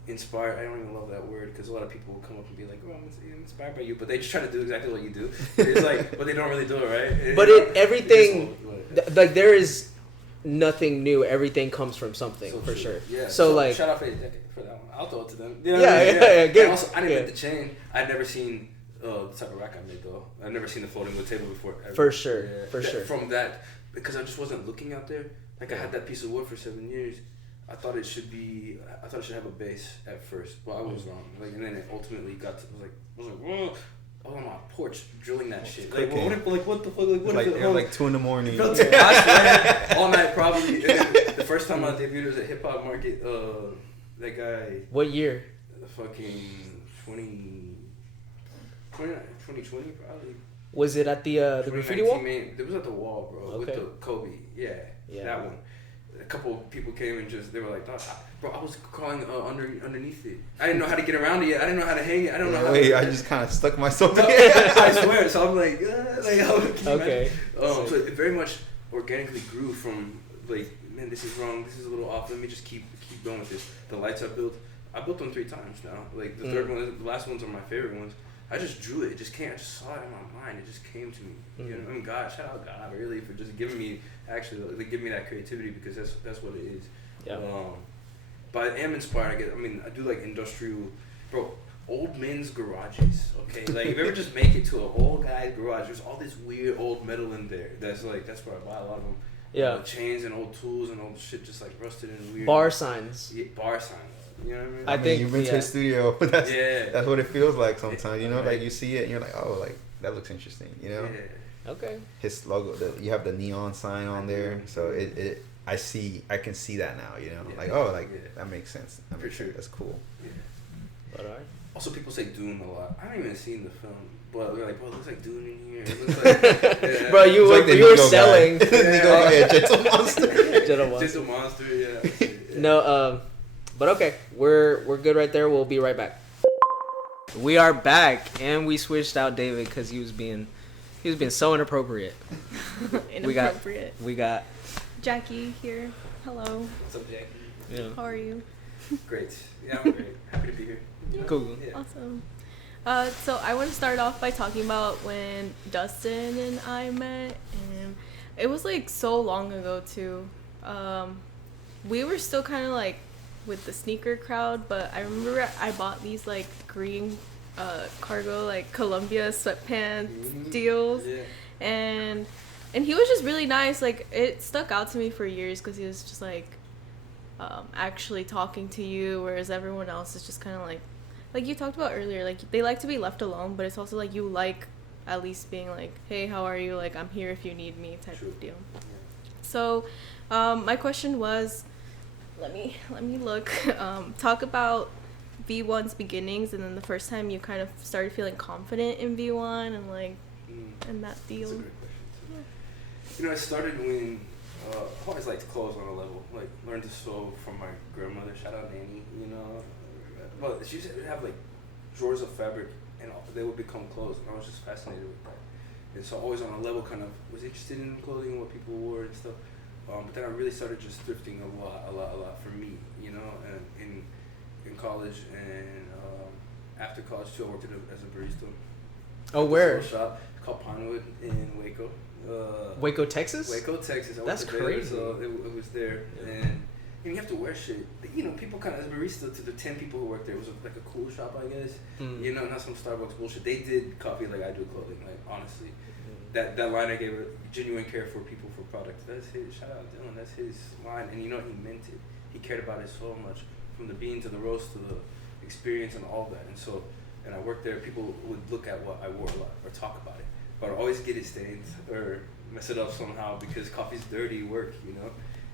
inspired. I don't even love that word because a lot of people will come up and be like, "Oh, I'm inspired by you," but they just try to do exactly what you do. It's like, but they don't really do it, right? But everything, like there is nothing new. Everything comes from something So for true. sure. Yeah. So like, shout out Faded Decade for that one. I'll throw it to them. You know Yeah, what I mean? yeah. Good. And also, I didn't Good. make the chain. I'd never seen the type of rack I made though. I've never seen the floating wood table before. Ever. For sure. For sure. From that, because I just wasn't looking out there. Like I had that piece of wood for 7 years. I thought it should have a base at first, but I was wrong. Like, and then it ultimately got to, I was like, whoa. on my porch drilling that shit. Like, cooking. what the fuck? Like, what Like, if it, they're like 2 in the morning. I swear, all night probably. And then the first time I debuted was at Hip Hop Market. That guy. What year? Fucking 2020 probably. Was it at the graffiti wall? Man, it was at the wall, bro. With the Kobe. Yeah, that one. A couple of people came and they were like, bro, I was crawling underneath it. I didn't know how to get around it yet. I didn't know how to hang it. I don't know how I just kind of stuck myself in. I swear. So I'm like, okay. So it very much organically grew from like, man, this is wrong. This is a little off. Let me just keep going with this. The lights I built them 3 times now. Like the third one, the last ones are my favorite ones. I just drew it. It just came. I just saw it in my mind. It just came to me. You know, I mean, God, shout out God, really, for just giving me giving me that creativity, because that's what it is. Yeah. But I am inspired. I do like industrial, bro. Old men's garages. Okay, like if you ever just make it to an old guy's garage, there's all this weird old metal in there. That's where I buy a lot of them. Yeah. Chains and old tools and old shit just like rusted and weird. Bar signs. Yeah, bar signs. You know what I mean? I think you've been to his studio. That's what it feels like sometimes. You know, Right. like you see it and you're like, oh, like that looks interesting. You know, Okay. his logo. You have the neon sign on there, so I can see that now. You know, that makes sense. That makes sense. That's cool. Yeah. But alright. Also, people say Dune a lot. I haven't even seen the film, but they're like, bro, it looks like Dune in here. It looks like, Bro, you were selling. Gentle Monster. Gentle Monster. Monster, yeah. No, but okay, we're good right there. We'll be right back. We are back, and we switched out David because he was being so inappropriate. Inappropriate. We got Jackie here. Hello. What's up, Jackie? Yeah. How are you? Great. Yeah, I'm great. Happy to be here. Cool. Yeah. Awesome. So I want to start off by talking about when Dustin and I met, and it was like so long ago too. We were still kind of like with the sneaker crowd, but I remember I bought these like green cargo like Columbia sweatpants deals, and he was just really nice. Like it stuck out to me for years because he was just like actually talking to you, whereas everyone else is just kind of like you talked about earlier, like they like to be left alone, but it's also like you like at least being like, hey, how are you, like I'm here if you need me type of deal. So my question was, let me look, talk about V1's beginnings, and then the first time you kind of started feeling confident in V1 and like and that deal. That's a great question. You know, I started when I always liked clothes on a level. Like learned to sew from my grandmother. Shout out Nanny. You know, but she used to have like drawers of fabric, and they would become clothes, and I was just fascinated with that. And so always on a level, kind of was interested in clothing and what people wore and stuff. But then I really started just thrifting a lot for me. You know, and in college and after college too, I worked as a barista. Oh, where? A shop called Pinewood in Waco. Waco, Texas? Waco, Texas. That's crazy. So it was there, and you have to wear shit. You know, people kind of, as a barista, to the 10 people who worked there, it was like a cool shop, I guess. You know, not some Starbucks bullshit. They did coffee like I do clothing. Like honestly, that line I gave a genuine care for people for products. That's his. Shout out Dylan. That's his line, and you know he meant it. He cared about it so much, from the bean to the roast to the experience and all that. And so, and I worked there. People would look at what I wore a lot or talk about it. But I always get it stained or mess it up somehow because coffee's dirty work, you know?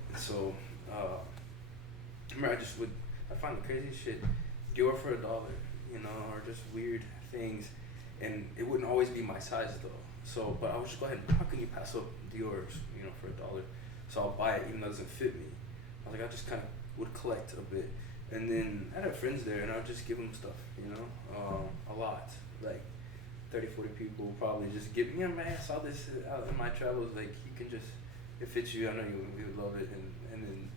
And so, I remember I find the craziest shit, Dior for $1, you know, or just weird things. And it wouldn't always be my size though. So, but I would just go ahead and, how can you pass up Dior's, you know, for $1? So I'll buy it even though it doesn't fit me. I was like, I just kind of would collect a bit. And then I had friends there and I would just give them stuff, you know, a lot. Like, 30, 40 people probably just give me, man, I saw this out in my travels, like, you can just, it fits you, I know you would love it. And then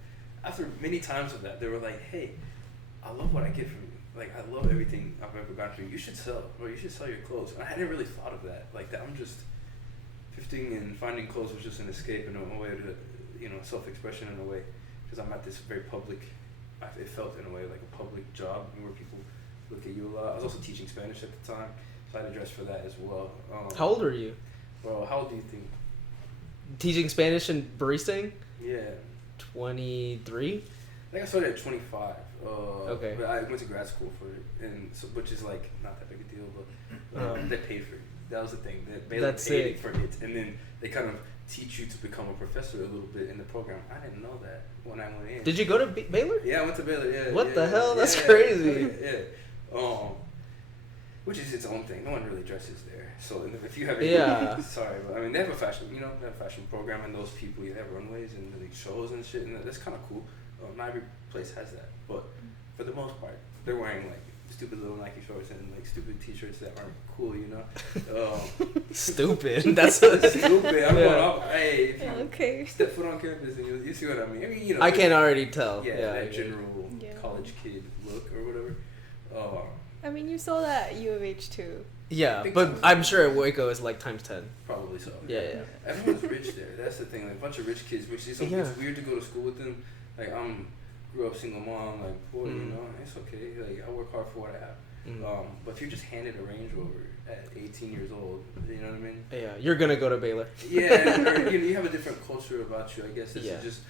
after many times of that, they were like, hey, I love what I get from you. Like, I love everything I've ever gotten from you. You should sell, or you should sell your clothes. And I hadn't really thought of that like that. I'm just, thrifting and finding clothes was just an escape in a way to, you know, self-expression in a way. Because I'm at this very public, it felt in a way like a public job where people look at you a lot. I was also teaching Spanish at the time. So I had to dress for that as well. How old are you? Well, how old do you think? Teaching Spanish and baristaing? Yeah. 23? I think I started at 25. Okay. But I went to grad school for it, and so, which is like not that big a deal, but they paid for it. That was the thing. They That's paid sick. for it, and then they kind of teach you to become a professor a little bit in the program. I didn't know that when I went in. Did you go to Baylor? Yeah, I went to Baylor. Yeah. What the hell? That's yeah, crazy. Yeah. Which is its own thing. No one really dresses there. So if you have sorry, but I mean they have a fashion, they have a fashion program, and those people you have runways and like shows and shit, and that's kind of cool. Not every place has that, but for the most part, they're wearing like stupid little Nike shorts and like stupid T-shirts that aren't cool, Stupid. That's stupid. I'm going off. Hey, if you Okay. step foot on campus, and you see what I mean. I mean, I can already tell. Yeah, that general Yeah. college kid look or whatever. I mean, you saw that at U of H too. Yeah, Big but time. I'm sure Waco is like times 10. Probably so. Yeah, yeah. Everyone's rich there. That's the thing. Like a bunch of rich kids, which is Yeah. it's weird to go to school with them. Like grew up single mom, like poor, it's okay. Like I work hard for what I have. But if you're just handed a Range Rover at 18 years old, you know what I mean? Yeah, you're gonna go to Baylor. Yeah, or, you have a different culture about you. I guess this Yeah. is just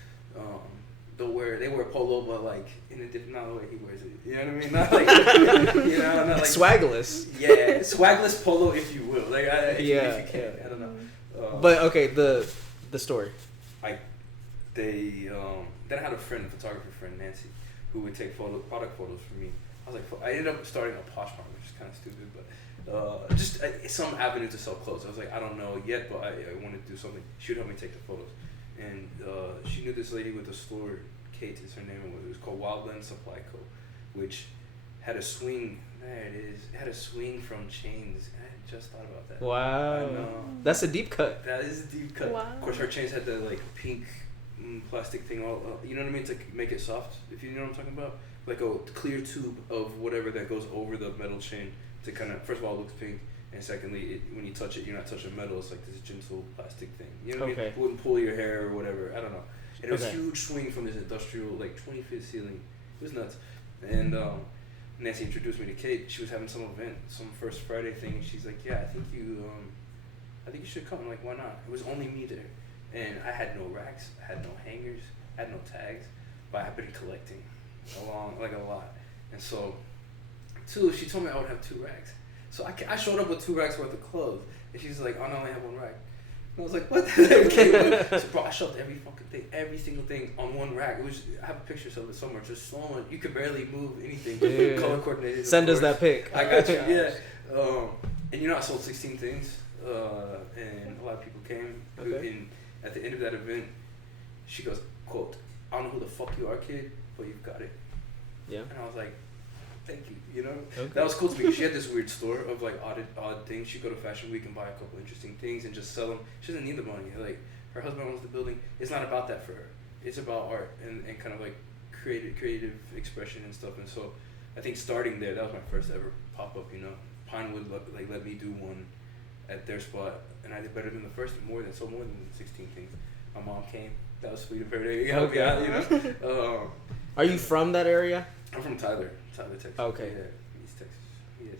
they wear polo, but like in a different, not the way he wears it. You know what I mean? Not like not like Swagless. Yeah, swagless polo, if you will. Like if you can, yeah. I don't know. But okay, the story. Then I had a photographer friend, Nancy, who would take product photos for me. I was like, I ended up starting a Posh Farm, which is kind of stupid, but just some avenue to sell clothes. I was like, I don't know yet, but I wanted to do something. She would help me take the photos, and she knew this lady with a store. Kate is her name. It was called Wildland Supply Co., which had a swing. There it is. It had a swing from chains. I just thought about that. Wow. I know. That's a deep cut. That is a deep cut. Wow. Of course, her chains had the like pink plastic thing, all you know what I mean, to make it soft. If you know what I'm talking about, like a clear tube of whatever that goes over the metal chain to kind of, first of all, it looks pink, and secondly, when you touch it, you're not touching metal. It's like this gentle plastic thing. You know what I mean? It wouldn't pull your hair or whatever. I don't know. And it was a huge swing from this industrial, like 20-foot ceiling. It was nuts. And Nancy introduced me to Kate. She was having some event, some First Friday thing, and she's like, "Yeah, I think you should come." I'm like, "Why not?" It was only me there, and I had no racks, I had no hangers, I had no tags, but I've been collecting a lot. And so, she told me I would have 2 racks. So I showed up with 2 racks worth of clothes, and she's like, "Oh no, I only have 1 rack." And I was like, "What the heck?" Okay, so bro, I shoved every fucking thing, every single thing on 1 rack. It was, I have pictures of it somewhere. Just so much, you could barely move anything. Yeah. Color coordinated. Send us that pic. I got you. Yeah. And I sold 16 things, and a lot of people came. Okay. And at the end of that event, she goes, quote, "I don't know who the fuck you are, kid, but you've got it." Yeah. And I was like, "Thank you," Okay. That was cool to me. She had this weird store of like odd things. She'd go to Fashion Week and buy a couple interesting things and just sell them. She doesn't need the money. Like, her husband owns the building. It's not about that for her. It's about art and kind of like creative expression and stuff. And so I think starting there, that was my first ever pop-up, Pinewood let me do one at their spot, and I did better than the first, more than 16 things. My mom came. That was sweet of her to help me out, Are you from that area? I'm from Tyler, Texas. Okay. Yeah, East Texas. Yes.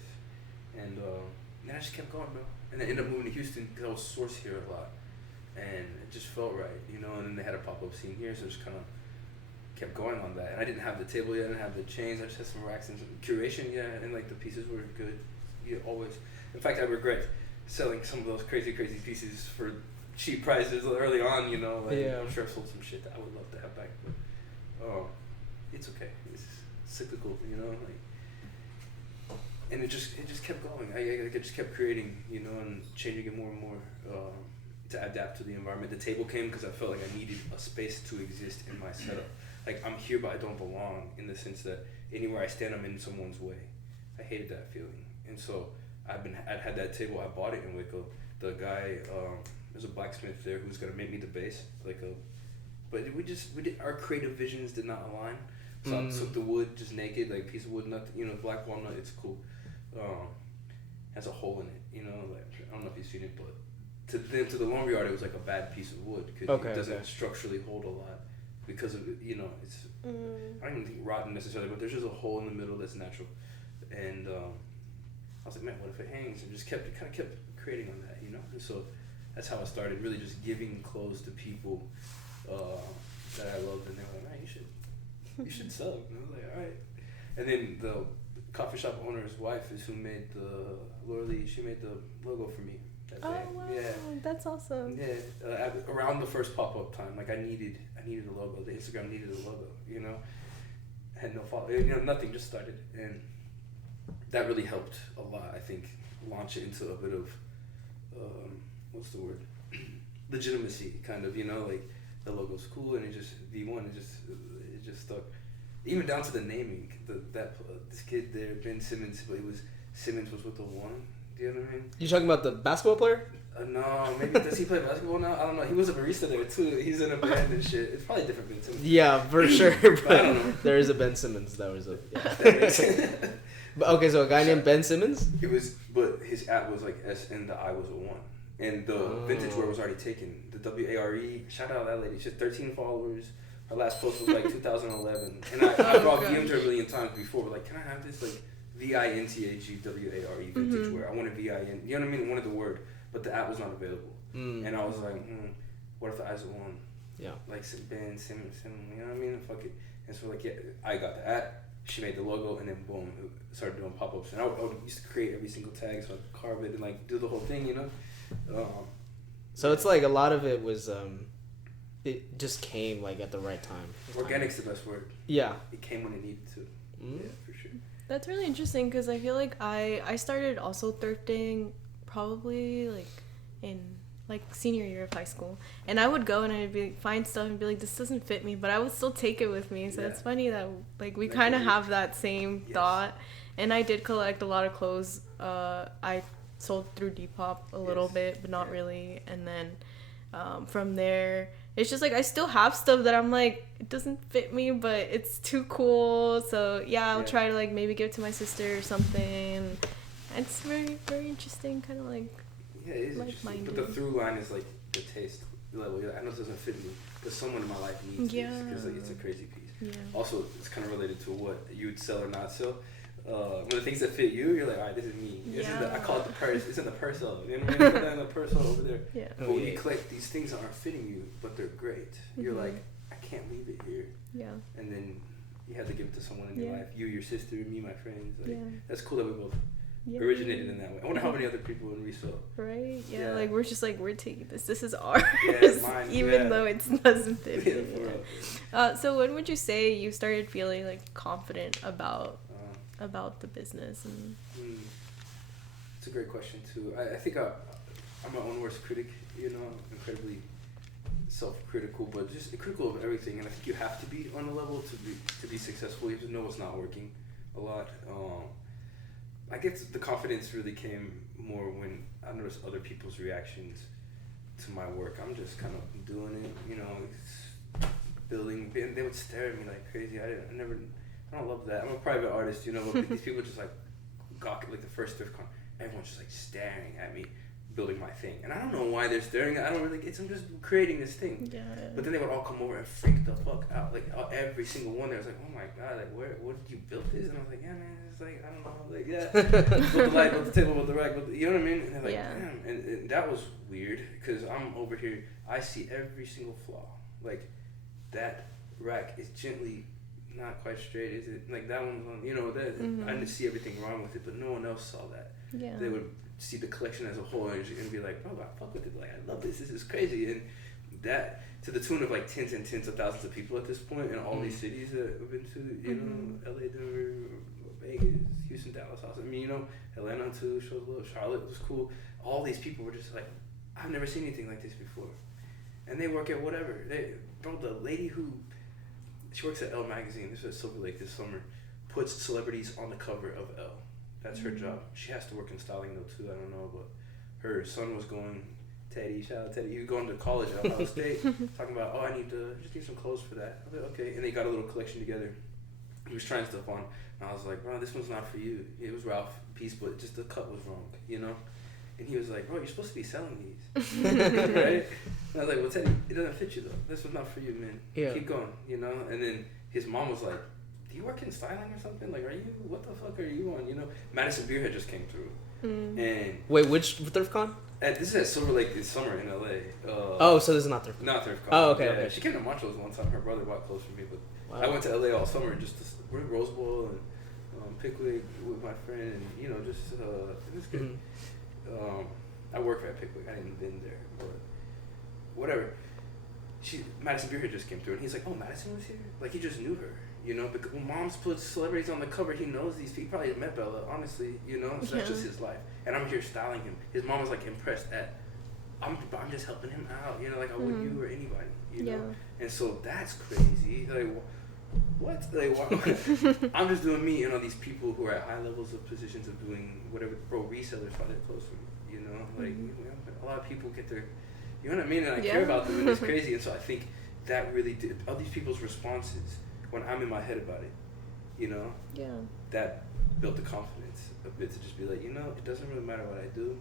And then I just kept going, bro. And I ended up moving to Houston because I was sourced here a lot, and it just felt right, And then they had a pop-up scene here, so I just kind of kept going on that. And I didn't have the table yet, I didn't have the chains. I just had some racks and some curation, and like the pieces were good. Always. In fact, I regret selling some of those crazy pieces for cheap prices early on. I'm sure I've sold some shit that I would love to have back, but it's okay. It's cyclical, and it just kept going. I just kept creating, and changing it more and more to adapt to the environment. The table came because I felt like I needed a space to exist in my setup. Like, I'm here, but I don't belong, in the sense that anywhere I stand, I'm in someone's way. I hated that feeling, and so I'd had that table. I bought it in Waco. The guy, there's a blacksmith there who's gonna make me the base, but our creative visions did not align. So I took the wood just naked, like piece of wood, nothing, black walnut. It's cool. Has a hole in it, I don't know if you've seen it, but to the lumberyard, it was like a bad piece of wood because it doesn't structurally hold a lot because of it's I don't even think rotten necessarily, but there's just a hole in the middle that's natural, and I was like, man, what if it hangs? And just kept creating on that, And so that's how I started, really just giving clothes to people that I loved, and they were like, man, you should you should sell them. And I was like, all right. And then the coffee shop owner's wife is who made she made the logo for me that day. Oh wow, yeah. That's awesome. Yeah, around the first pop-up time, like I needed a logo. The Instagram needed a logo, you know. Had no follow, you know, nothing, just started, and that really helped a lot. I think launch it into a bit of what's the word, legitimacy, kind of, you know, like the logo's cool, and it just V1, it just stuck, even down to the naming. This kid there, Ben Simmons, but Simmons was with the one. Do you know what I mean? You talking about the basketball player? No, maybe does he play basketball now? I don't know. He was a barista there too. He's in a band and shit. It's probably different Ben Simmons. Yeah, for sure. But I don't know. There is a Ben Simmons. That was a. Yeah. But okay, so a guy named Ben Simmons. It was, but his at was like S and the I was a 1, and the vintage word was already taken. The WARE. Shout out that lady. She had 13 followers. Her last post was like 2011, and I brought DM'd her a million times before. Like, can I have this like VINTAGWARE vintage wear? I wanted VIN. You know what I mean? I wanted the word. But the app was not available. And I was like, what if the eyes are one? Yeah. Like Ben Simmons, you know what I mean? Fuck it. And so like, yeah, I got the app, she made the logo, and then boom, started doing pop-ups. And I used to create every single tag, so I'd carve it and like do the whole thing, you know? So it's like a lot of it was, it just came like at the right time. Organic's the best word. Yeah. It came when it needed to. Yeah, for sure. That's really interesting because I feel like I started also thrifting probably like in like senior year of high school, and I would go and I'd be find stuff and be like, this doesn't fit me, but I would still take it with me. So it's funny that like we kind of have that same thought. And I did collect a lot of clothes. I sold through Depop a little bit, but not really. And then from there, it's just like I still have stuff that I'm like, it doesn't fit me, but it's too cool. So I'll try to like maybe give it to my sister or something. It's very, very interesting, kind of like it is interesting. But the through line is like the taste level. I know it doesn't fit me, but someone in my life needs this because like, it's a crazy piece. Yeah. Also, it's kind of related to what you'd sell or not sell. One of the things that fit you, you're like, all right, this is me. I call it the purse. It's in the purse hole. You know what I mean? Put that in the purse hole over there. Yeah. But when you collect these things that aren't fitting you, but they're great, you're like, I can't leave it here. Yeah. And then you have to give it to someone in your life. You, your sister, me, my friends. Like, that's cool that we both originated in that way. I wonder how many other people in resell. Right? Yeah, like we're just like, we're taking this. This is ours. Mine, even though it doesn't fit me. So when would you say you started feeling like confident about the business? And it's a great question too. I think I'm my own worst critic. You know, I'm incredibly self-critical, but just critical of everything. And I think you have to be on a level to be successful. You have to know what's not working a lot. I guess the confidence really came more when I noticed other people's reactions to my work. I'm just kind of doing it, you know, building. And they would stare at me like crazy. I don't love that. I'm a private artist, you know, but these people just like gawk at like the first thrift con. Everyone's just like staring at me, building my thing. And I don't know why they're staring. I don't really get it. I'm just creating this thing. Yeah. But then they would all come over and freak the fuck out. Like every single one there was like, oh my God, like what did you build this? And I was like, yeah, man, it's like, I don't know. Like, yeah, built the light, built the table, built the rack, you know what I mean? And they're like, damn. And that was weird because I'm over here, I see every single flaw. Like that rack is gently not quite straight, is it? Like that one's on, you know, that I didn't see everything wrong with it, but no one else saw that. Yeah. They would see the collection as a whole and be like, bro, I fuck with it. Like, I love this. This is crazy. And that, to the tune of like tens and tens of thousands of people at this point in all these cities that we've been to, you know, LA, Denver, Vegas, Houston, Dallas, Austin. I mean, you know, Atlanta too, shows a little. Charlotte was cool. All these people were just like, I've never seen anything like this before. And they work at whatever. Bro, the lady who, she works at Elle magazine. This was at Silver Lake this summer. Puts celebrities on the cover of Elle. That's her job. She has to work in styling though too. I don't know, but her son was going. Teddy, shout out Teddy. He was going to college at Ohio State. Talking about, I just need some clothes for that. I was like, okay. And they got a little collection together. He was trying stuff on, and I was like, bro, this one's not for you. It was Ralph piece, but just the cut was wrong, you know. And he was like, bro, you're supposed to be selling these, right? And I was like, well, Teddy, it doesn't fit you though. This one's not for you, man. Yeah. Keep going, you know. And then his mom was like, do you work in styling or something? Like, what the fuck are you on? You know, Madison Beer had just came through. And wait, which ThriftCon? This is at Silver Lake this summer in LA. So this is not ThriftCon. Not ThriftCon. Oh, okay, yeah, okay. She came to Montrose one time. Her brother bought clothes for me, but Wow. I went to LA all summer just to we're at Rose Bowl and Pickwick with my friend, and you know, just it was good. I work at Pickwick. I hadn't been there, but whatever. Madison Beer just came through, and he's like, "Oh, Madison was here." Like he just knew her, you know. Because when Mom's puts celebrities on the cover, he knows these people. He probably met Bella, honestly, you know. So that's just his life, and I'm here styling him. His mom was like impressed at. I'm just helping him out, you know, like I would you or anybody, you know. And so that's crazy. Like, what? Like, I'm just doing me, and all these people who are at high levels of positions of doing whatever. Bro, resellers probably close to me, you know. Like a lot of people get their, you know what I mean, and I care about them, and it's crazy. And so I think that really did all these people's responses when I'm in my head about it, you know. Yeah. That built the confidence a bit to just be like, you know, it doesn't really matter what I do.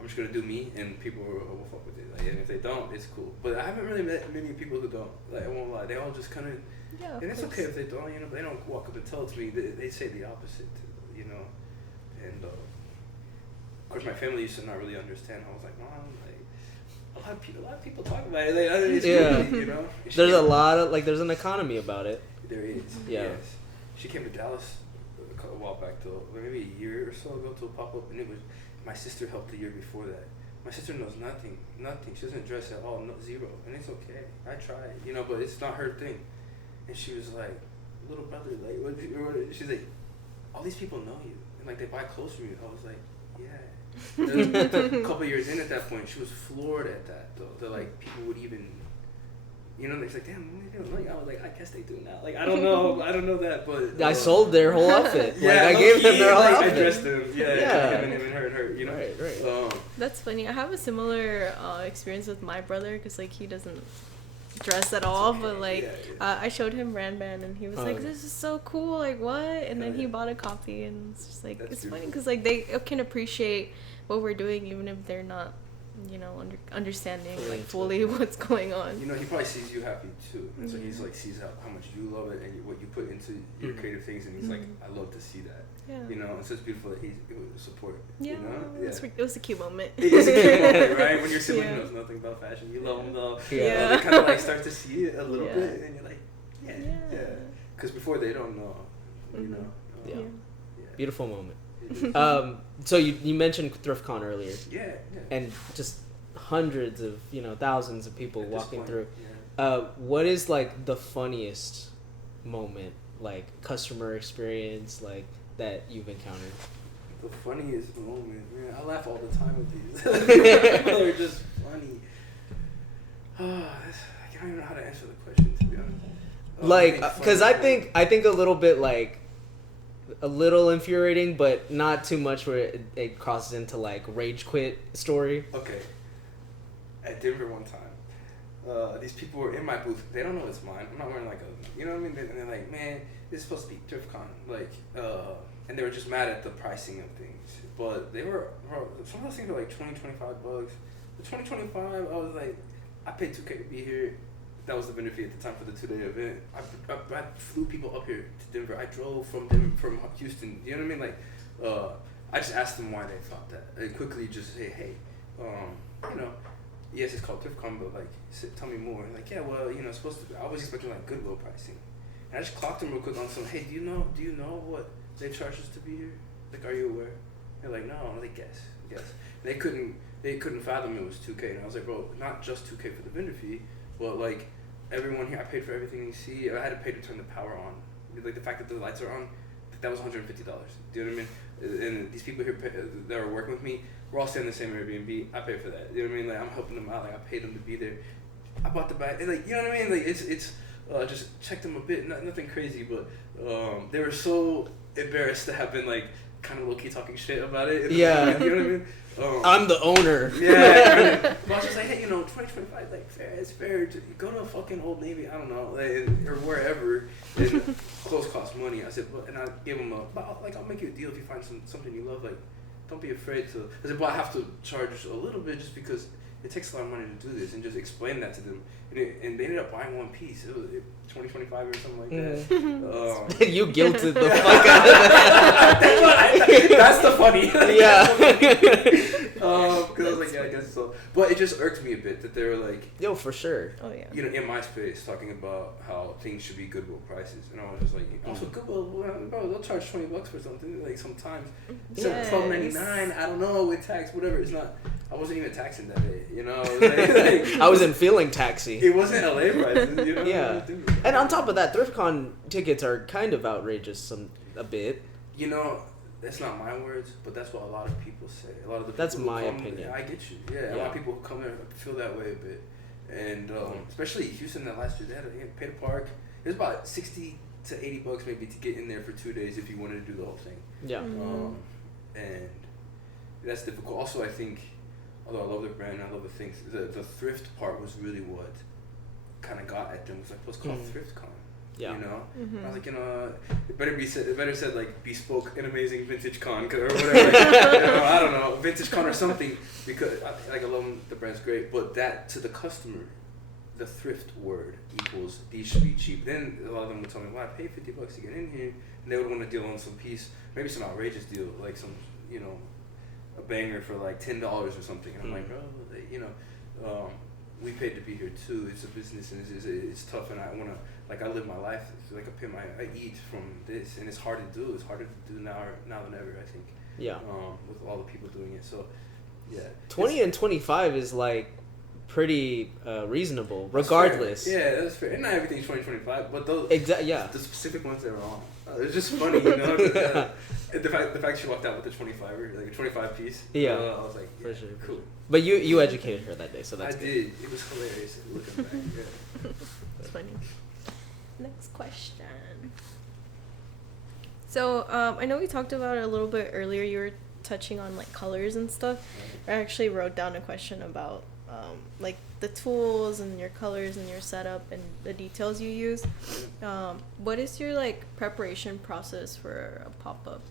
I'm just gonna do me, and people will fuck with it. Like, and if they don't, it's cool. But I haven't really met many people who don't. Like, I won't lie. They all just kind of. Yeah. And it's okay if they don't. You know, but they don't walk up and tell it to me. They say the opposite. You know, and of course, my family used to not really understand. I was like, Mom, like a lot of people talk about it. Like, it's really, you know. There's a lot of there's an economy about it. There is. Yeah. Yes. She came to Dallas a while back, though, maybe a year or so ago, to a pop up, and it was. My sister helped the year before that. My sister knows nothing. She doesn't dress at all, zero. And it's okay. I tried, you know, but it's not her thing. And she was like, little brother, like, what? She's like, all these people know you. And, like, they buy clothes from you. I was like, yeah. A couple years in at that point, she was floored at that, though. That, like, people would even, you know, they're like, damn, they don't know you. I was like, I guess they do now. Like, I don't know that, but. I sold their whole outfit. Yeah, like, I gave them their whole outfit. I dressed them. Yeah. Him and her, you know. Right. That's funny. I have a similar experience with my brother, because, like, he doesn't dress at all, but, like, I showed him Ran Band, and he was like, this is so cool, like, what? And then he bought a copy, and it's just, like, it's funny, because, like, they can appreciate what we're doing, even if they're not, you know, understanding like fully what's going on. You know, he probably sees you happy too, and so he's like sees how much you love it and what you put into your creative things, and he's like, I love to see that. Yeah. You know, it's just beautiful that he would support. Yeah. You know? It was a cute moment. It is a cute moment, right? When your sibling knows nothing about fashion, you love them though. Yeah. They kind of like start to see it a little bit, and you're like, yeah. Because before they don't know, you know. Yeah. Beautiful moment. So you mentioned ThriftCon earlier. Yeah. And just hundreds of, you know, thousands of people walking through. Yeah. What is like the funniest moment, like customer experience, like that you've encountered? The funniest moment, man. I laugh all the time with these. They're just funny. I don't even know how to answer the question, to be honest. Like, because I think a little bit like. A little infuriating, but not too much where it crosses into like rage quit story. Okay. At Denver one time, these people were in my booth. They don't know it's mine. I'm not wearing like a, you know what I mean? And they're like, man, this is supposed to be ThriftCon. Like, and they were just mad at the pricing of things. But they were, some of those things were like $20, $25. The $20, $25, I was like, I paid $2K to be here. That was the vendor fee at the time for the 2-day event. I flew people up here to Denver. I drove from Houston. You know what I mean? Like, I just asked them why they thought that. And quickly just say, hey, you know, yes, it's called ThriftCon, but like, tell me more. And like, yeah, well, you know, it's supposed to be. I was expecting like Goodwill pricing. And I just clocked them real quick on some. Hey, do you know what they charge us to be here? Like, are you aware? They're like, no. I'm like, guess. They couldn't fathom it was $2K. And I was like, bro, not just $2K for the vendor fee. But like everyone here, I paid for everything you see. I had to pay to turn the power on. Like the fact that the lights are on, that was $150. Do you know what I mean? And these people here that are working with me, we're all staying in the same Airbnb. I pay for that. You know what I mean? Like I'm helping them out. Like I paid them to be there. I bought the bag. And like, you know what I mean? Like it's just checked them a bit. Nothing crazy, but they were so embarrassed to have been like kind of low key talking shit about it. Yeah. You know what I mean? I'm the owner. Yeah. But I was just like, hey, you know, 2025, like, it's fair to go to a fucking Old Navy, I don't know, like, or wherever, and clothes cost money. I said, but, and I gave him I'll make you a deal if you find something you love, like, don't be afraid to. I said, but I have to charge a little bit just because it takes a lot of money to do this, and just explain that to them. And they ended up buying one piece. It was 2025 or something like that. You guilted the fuck out of that. That's the funny. Yeah. Because I was like, yeah, I guess so. But it just irked me a bit that they were like, Yo, for sure. Oh yeah. you know, in my space, talking about how things should be Goodwill prices, and I was just like, also Goodwill, bro, they'll charge $20 for something. Like sometimes, Yes. $12.99. I don't know with tax, whatever. It's not. I wasn't even taxing that day. You know, like, I wasn't feeling taxi. It wasn't LA prices. You know. Yeah. And on top of that, ThriftCon tickets are kind of outrageous a bit. You know, that's not my words, but that's what a lot of people say. A lot of the people That's who my come, opinion. I get you. Yeah, a lot of people who come there feel that way a bit, and especially Houston. That last year, they had to pay to park. It was about $60 to $80 maybe to get in there for 2 days if you wanted to do the whole thing. Yeah. And that's difficult. Also, I think, although I love the brand, I love the things. The thrift part was really what kind of got at them. It was like, what's called ThriftCon. Yeah. You know, I was like, you know, it better said like bespoke and amazing vintage con or whatever. You know, I don't know, vintage con or something, because I love the brand's great, but that to the customer, the thrift word equals these should be cheap. Then a lot of them would tell me, well, I paid $50 to get in here, and they would want to deal on some piece, maybe some outrageous deal, like some, you know, a banger for like $10 or something. And I'm like, bro, you know, we paid to be here too. It's a business, and it's tough, and I want to. Like, I live my life. It's like I eat from this, and it's hard to do. It's harder to do now than ever, I think. Yeah. With all the people doing it. So, yeah. 20 and 25 is like pretty reasonable, regardless. Yeah, that's fair. And not everything's 2025, but those yeah. the specific ones they were on. It's just funny, you know. The fact she walked out with a 25er, like a 25 piece. Yeah. I was like, yeah, for sure. cool. But you educated her that day, so that's I good. did. It was hilarious looking back. Yeah. It's funny. Next question. So, I know we talked about it a little bit earlier. You were touching on like colors and stuff. I actually wrote down a question about like the tools and your colors and your setup and the details you use. What is your like preparation process for a pop-up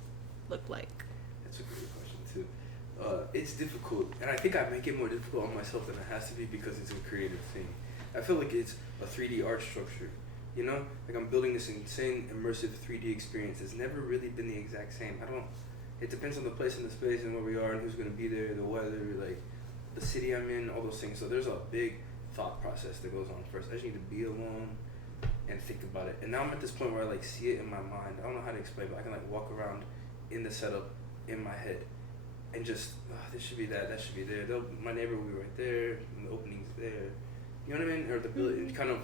look like? That's a great question too. It's difficult, and I think I make it more difficult on myself than it has to be because it's a creative thing. I feel like it's a 3D art structure. You know, like I'm building this insane immersive 3D experience. It's never really been the exact same. It depends on the place and the space and where we are and who's gonna be there, the weather, like the city I'm in, all those things. So there's a big thought process that goes on first. I just need to be alone and think about it. And now I'm at this point where I like see it in my mind. I don't know how to explain, but I can like walk around in the setup in my head and just, this should be that should be there. My neighbor will be right there, and the opening's there. You know what I mean? Or the building, kind of.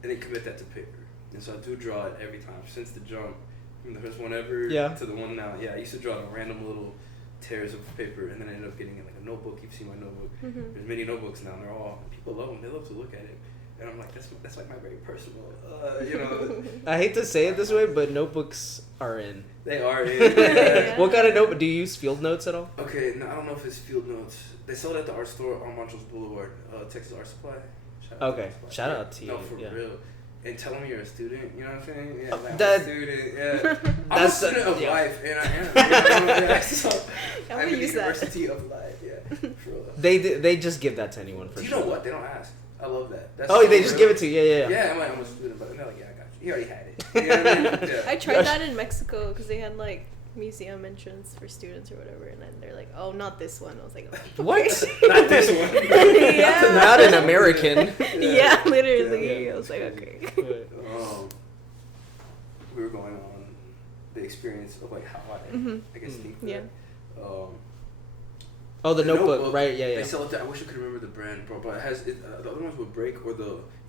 And then commit that to paper. And so I do draw it every time. Since the jump, from the first one ever to the one now. Yeah, I used to draw random little tears of paper, and then I ended up getting in like a notebook. You've seen my notebook. There's many notebooks now, and they're all, people love them. They love to look at it. And I'm like, that's like my very personal, you know. I hate to say it this way, but notebooks are in. They are in. Yeah. What kind of notebook? Do you use field notes at all? Okay, no, I don't know if it's field notes. They sell it at the art store on Montrose Boulevard, Texas Art Supply. Shout out to you. No, for real. And tell them you're a student, you know what I'm saying? Yeah, like, I'm that, a student, yeah. I'm a student of life, and I am. You know, so I'm in the University of Life, yeah. For real. They just give that to anyone, for Do you sure. know what? They don't ask. I love that. That's they so just real. give it to you, yeah. Yeah, I'm a student, but they're like, yeah, I got you. He already had it. You know what I mean? Yeah. I tried that in Mexico because they had like museum entrance for students or whatever, and then they're like, oh, not this one. I was like, oh, What? Not this one. Yeah. Not an American. Yeah, literally. Yeah. I was like, okay. We were going on the experience of like how I guess think Yeah. The notebook, right? Yeah. They sell it. I wish I could remember the brand, bro. But it has the other ones would break or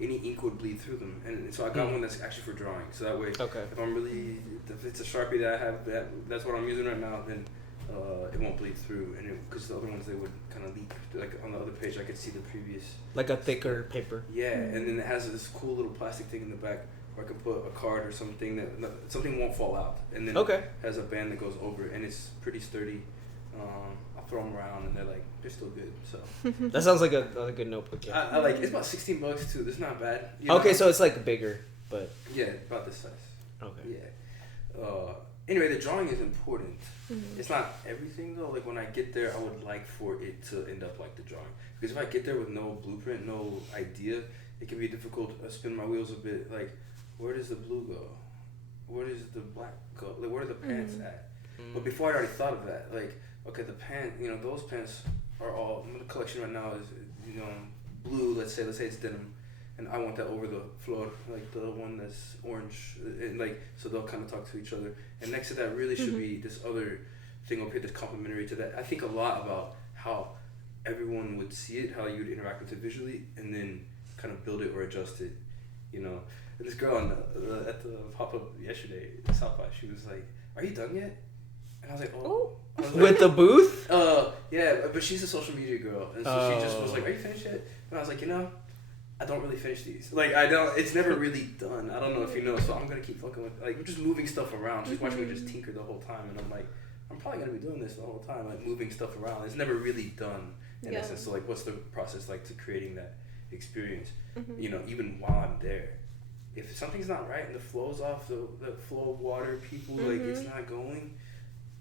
any ink would bleed through them, and so I got one that's actually for drawing. So that way, if it's a Sharpie that I have, that's what I'm using right now, then it won't bleed through. And because the other ones they would kind of leak. Like on the other page, I could see the previous. Like a thicker paper. Yeah, and then it has this cool little plastic thing in the back where I can put a card or something that something won't fall out, and then it has a band that goes over it, and it's pretty sturdy. I'll throw them around, and they're still good. So that sounds like a good notebook. Yeah. I like it's about $16 too. That's not bad. Okay, so it's like bigger, but yeah, about this size. Okay. Yeah. Anyway, the drawing is important. It's not everything though. Like when I get there, I would like for it to end up like the drawing. Because if I get there with no blueprint, no idea, it can be difficult. I spin my wheels a bit. Like, where does the blue go? Where does the black go? Like, where are the pants at? But before I already thought of that, like, okay, the pant, those pants are all, the collection right now is, blue, let's say it's denim, and I want that over the floor, like the one that's orange, and like, so they'll kind of talk to each other. And next to that really should be this other thing up here that's complementary to that. I think a lot about how everyone would see it, how you'd interact with it visually, and then kind of build it or adjust it, And this girl at the pop-up yesterday, South by, she was like, "Are you done yet?" And I was like, "Oh." I was like, with the booth? Yeah, but she's a social media girl, and so she just was like, "Are you finished yet?" And I was like, I don't really finish these. Like, it's never really done. I don't know if you know, so I'm gonna keep fucking with, like, we're just moving stuff around. She's watching me just tinker the whole time, and I'm like, I'm probably gonna be doing this the whole time, like moving stuff around. It's never really done in essence. So like, what's the process like to creating that experience? Even while I'm there, if something's not right and the flow's off, the flow of water, people, like, it's not going,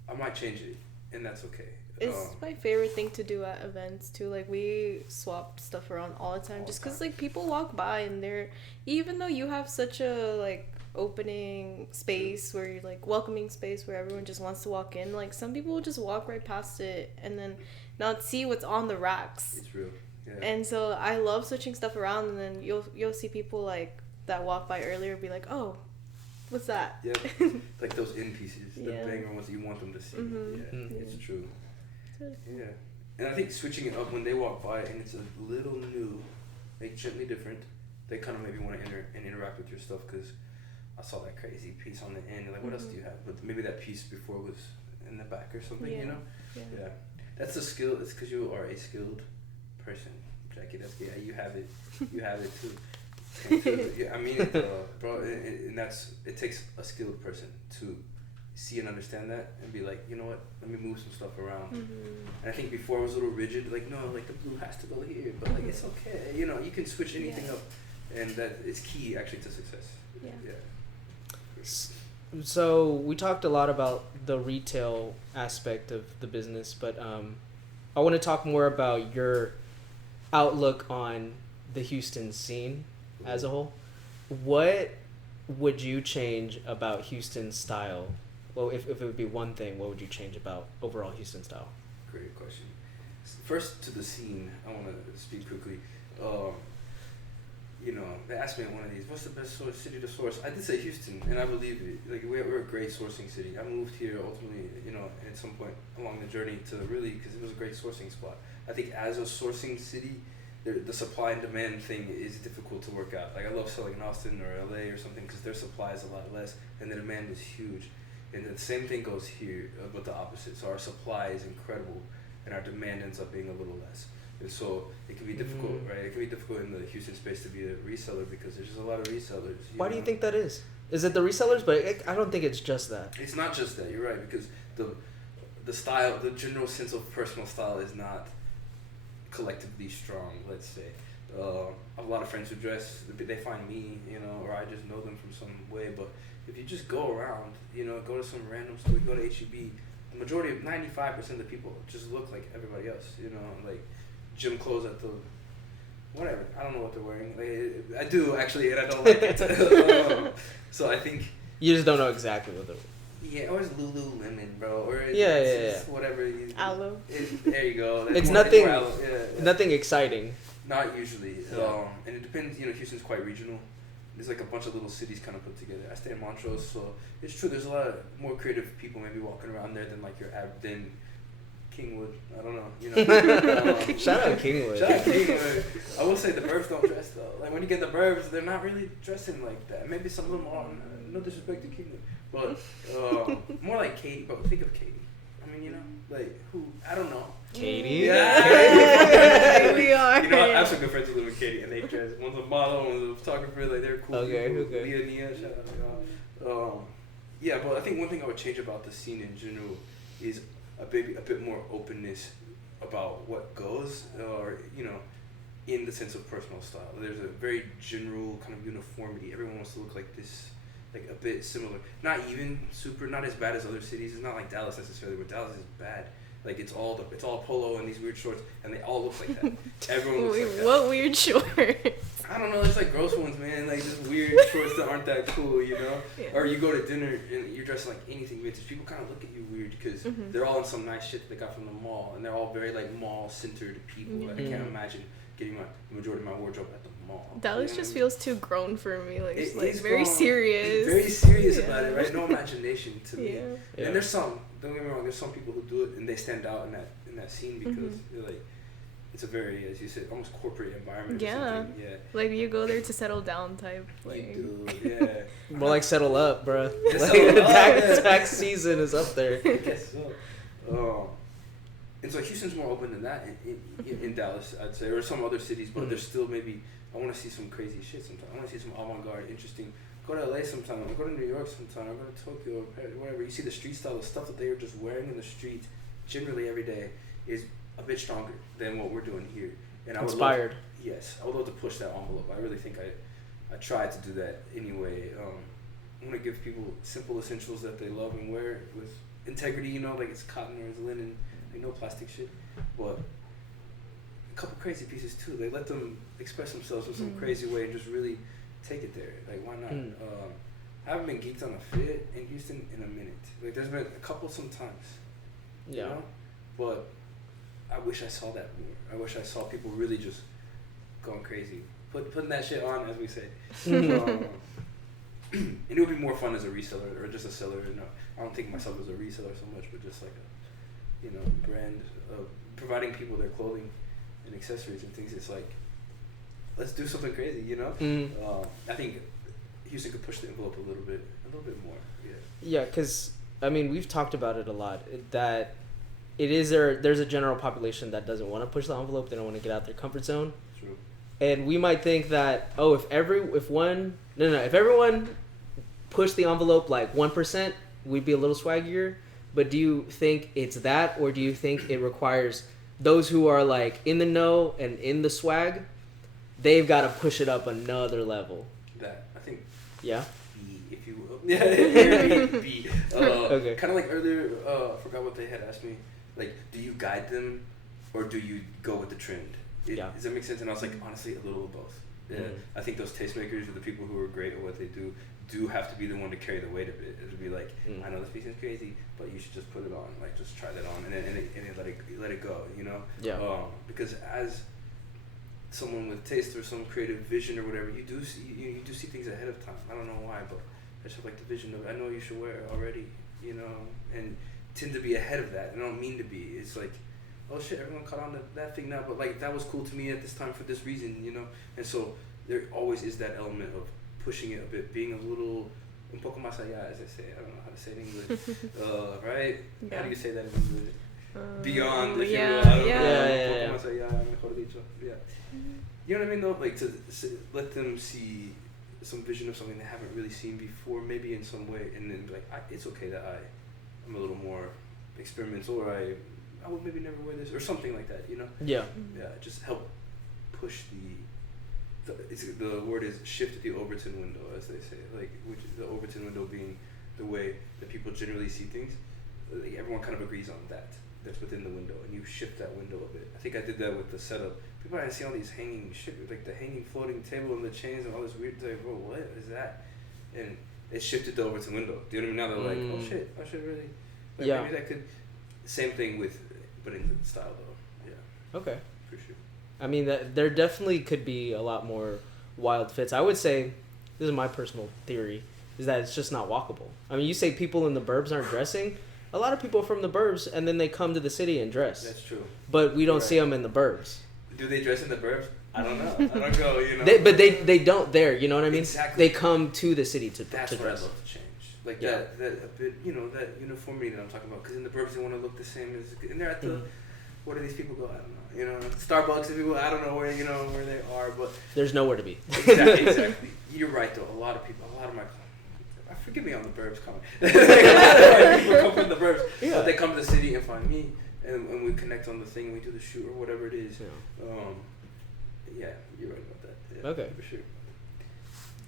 I might change it, and that's okay. It's my favorite thing to do at events too. Like, we swap stuff around all the time, just because like people walk by and they're, even though you have such a like opening space where you're like welcoming space where everyone just wants to walk in, like some people will just walk right past it and then not see what's on the racks. It's real. Yeah. And so I love switching stuff around, and then you'll see people like that walk by earlier be like, "Oh, what's that?" Yeah, like those in pieces, the banger ones that you want them to see. It's true. Yeah, and I think switching it up when they walk by and it's a little new, like gently different, they kind of maybe want to enter and interact with your stuff, because I saw that crazy piece on the end. Like, what else do you have? But maybe that piece before was in the back or something. Yeah. That's a skill. It's because you are a skilled person, Jackie. That's you have it. You have it too. I mean it, bro. And it takes a skilled person to see and understand that and be like, you know what, let me move some stuff around. And I think before I was a little rigid, like, no, like the blue has to go here, but like it's okay, you can switch anything up, and that is key actually to success. So we talked a lot about the retail aspect of the business, but I want to talk more about your outlook on the Houston scene as a whole. What would you change about Houston style? Well, if it would be one thing, what would you change about overall Houston style? Great question. First, to the scene, I want to speak quickly. They asked me at one of these, what's the best city to source? I did say Houston, and I believe it. Like, we're a great sourcing city. I moved here ultimately, at some point along the journey to really, because it was a great sourcing spot. I think as a sourcing city, the supply and demand thing is difficult to work out. Like, I love selling in Austin or LA or something because their supply is a lot less and the demand is huge. And the same thing goes here, but the opposite. So our supply is incredible and our demand ends up being a little less. And so it can be difficult, right? It can be difficult in the Houston space to be a reseller because there's just a lot of resellers. Why do you think that is? Is it the resellers? But I don't think it's just that. It's not just that. You're right, because the style, the general sense of personal style is not collectively strong, let's say. I have a lot of friends who dress, they find me, or I just know them from some way, but if you just go around, go to some random store, go to H-E-B, the majority of 95% of the people just look like everybody else, like gym clothes at the, whatever, I don't know what they're wearing. Like, I do actually, and I don't like it. So I think... You just don't know exactly what they're wearing. Yeah, or it's Lululemon, bro, or it's whatever. Aloe. There you go. It's nothing. Nothing exciting. Not usually, and it depends. Houston's quite regional. There's like a bunch of little cities kind of put together. I stay in Montrose, so it's true. There's a lot more creative people maybe walking around there than like your than Kingwood. I don't know. Shout out Kingwood. Shout out Kingwood. I will say the burbs don't dress though. Like when you get the burbs, they're not really dressing like that. Maybe some of them are. No disrespect to Kingwood. But more like Katie, but think of Katie. I mean, like who? I don't know. Katie? Yeah. We are. I have some good friends who live with Katie, and they dress. One's a model, one's a photographer. Like they're cool. Okay. Leah, Nia, shout out y'all. Yeah, but I think one thing I would change about the scene in general is a bit more openness about what goes, or in the sense of personal style. There's a very general kind of uniformity. Everyone wants to look like this. Like a bit similar, not as bad as other cities. It's not like Dallas necessarily, but Dallas is bad. Like it's all polo and these weird shorts, and they all look like that. Everyone looks like that. What weird shorts? I don't know, it's like gross ones, man. Like just weird shorts that aren't that cool, you know? Yeah. Or you go to dinner and you're dressed like anything vintage. People kind of look at you weird because they're all in some nice shit that they got from the mall, and they're all very like mall-centered people. Like, I can't imagine getting the majority of my wardrobe at the mall. Dallas just feels too grown for me. Like, it's like is very grown. serious. It's very serious about it, right? No imagination to me. Yeah. And there's some. Don't get me wrong. There's some people who do it and they stand out in that scene because they're like. It's a very, as you said, almost corporate environment. Yeah. Or something. Yeah. Like you go there to settle down type. Like. You do, yeah. More like settle up, bro. Yeah, Like, settle up, tax season is up there. I guess so. And so Houston's more open than that in Dallas, I'd say, or some other cities, but there's still maybe, I want to see some crazy shit sometimes. I want to see some avant-garde, interesting. Go to LA sometime, or go to New York sometime, or go to Tokyo, or Paris, whatever. You see the street style, the stuff that they are just wearing in the street, generally every day, is a bit stronger than what we're doing here. And I Inspired. Yes, I would love to push that envelope. I really think I tried to do that anyway. I want to give people simple essentials that they love and wear with integrity, you know, like it's cotton or it's linen, like no plastic shit. But a couple crazy pieces too. They let them express themselves in some crazy way and just really take it there. Like, why not? I haven't been geeked on a fit in Houston in a minute. Like, there's been a couple sometimes. Yeah. You know? But I wish I saw that more. I wish I saw people really just going crazy, putting that shit on, as we say. And it would be more fun as a reseller or just a seller. You know, I don't think of myself as a reseller so much, but just like a, brand of providing people their clothing and accessories and things. It's like, let's do something crazy, you know. I think Houston could push the envelope a little bit more. Yeah. Yeah, because I mean, we've talked about it a lot that. There's a general population that doesn't want to push the envelope. They don't want to get out their comfort zone. True. And we might think that, if everyone pushed the envelope like 1%, we'd be a little swaggier. But do you think it's that, or do you think it requires those who are like in the know and in the swag, they've got to push it up another level? That, I think. Yeah. B, if you will. Yeah. B. Okay. Kind of like earlier. I forgot what they had asked me. Like, do you guide them, or do you go with the trend? Does that make sense? And I was like, honestly, a little of both. Yeah, I think those tastemakers or the people who are great at what they do have to be the one to carry the weight of it. It would be like, I know this piece is crazy, but you should just put it on. Like, just try that on, and then let it go. You know? Yeah. Because as someone with taste or some creative vision or whatever, you do see things ahead of time. I don't know why, but I just have like the vision of, I know you should wear it already. You know, and tend to be ahead of that, and I don't mean to be. It's like, oh shit, everyone caught on to that thing now, but like that was cool to me at this time for this reason, you know. And so there always is that element of pushing it a bit, being a little un poco más allá, as I say. I don't know how to say it in English, right? Yeah. How do you say that in English? Beyond, if yeah, you will. I don't yeah. know. Un poco más allá, mejor dicho. Yeah. You know what I mean though? Like to let them see some vision of something they haven't really seen before, maybe in some way, and then be like, it's okay that I'm a little more experimental, or I would maybe never wear this, or something like that, you know? Yeah. Yeah, just help push the word is shift the Overton window, as they say, like, which is the Overton window being the way that people generally see things. Like, everyone kind of agrees on that's within the window, and you shift that window a bit. I think I did that with the setup. People I see all these hanging shit, like the hanging floating table and the chains and all this weird, like, bro, what is that? And it shifted the Overton window. Do you know what I mean? Now they're like, oh shit, I should really, like, maybe that could, same thing with, but in the style though. Yeah. Okay. For sure. I mean, there definitely could be a lot more wild fits. I would say, this is my personal theory, is that it's just not walkable. I mean, you say people in the burbs aren't dressing. A lot of people from the burbs, and then they come to the city and dress. That's true. But we don't see them in the burbs. Do they dress in the burbs? I don't know. I don't go, you know. They don't there, you know what I mean? Exactly. They come to the city to That's dress. what I'd love to change. Like that a bit, you know, that uniformity that I'm talking about. Because in the burbs they want to look the same as, and they're at the, where do these people go? I don't know. You know, Starbucks and people, I don't know where, you know, where they are, but. There's nowhere to be. Exactly. You're right though. A lot of my, forgive me on the burbs comment. A lot of people come from the burbs, but they come to the city and find me, and we connect on the thing, we do the shoot or whatever it is. Yeah, you're right about that. Yeah, okay. For sure.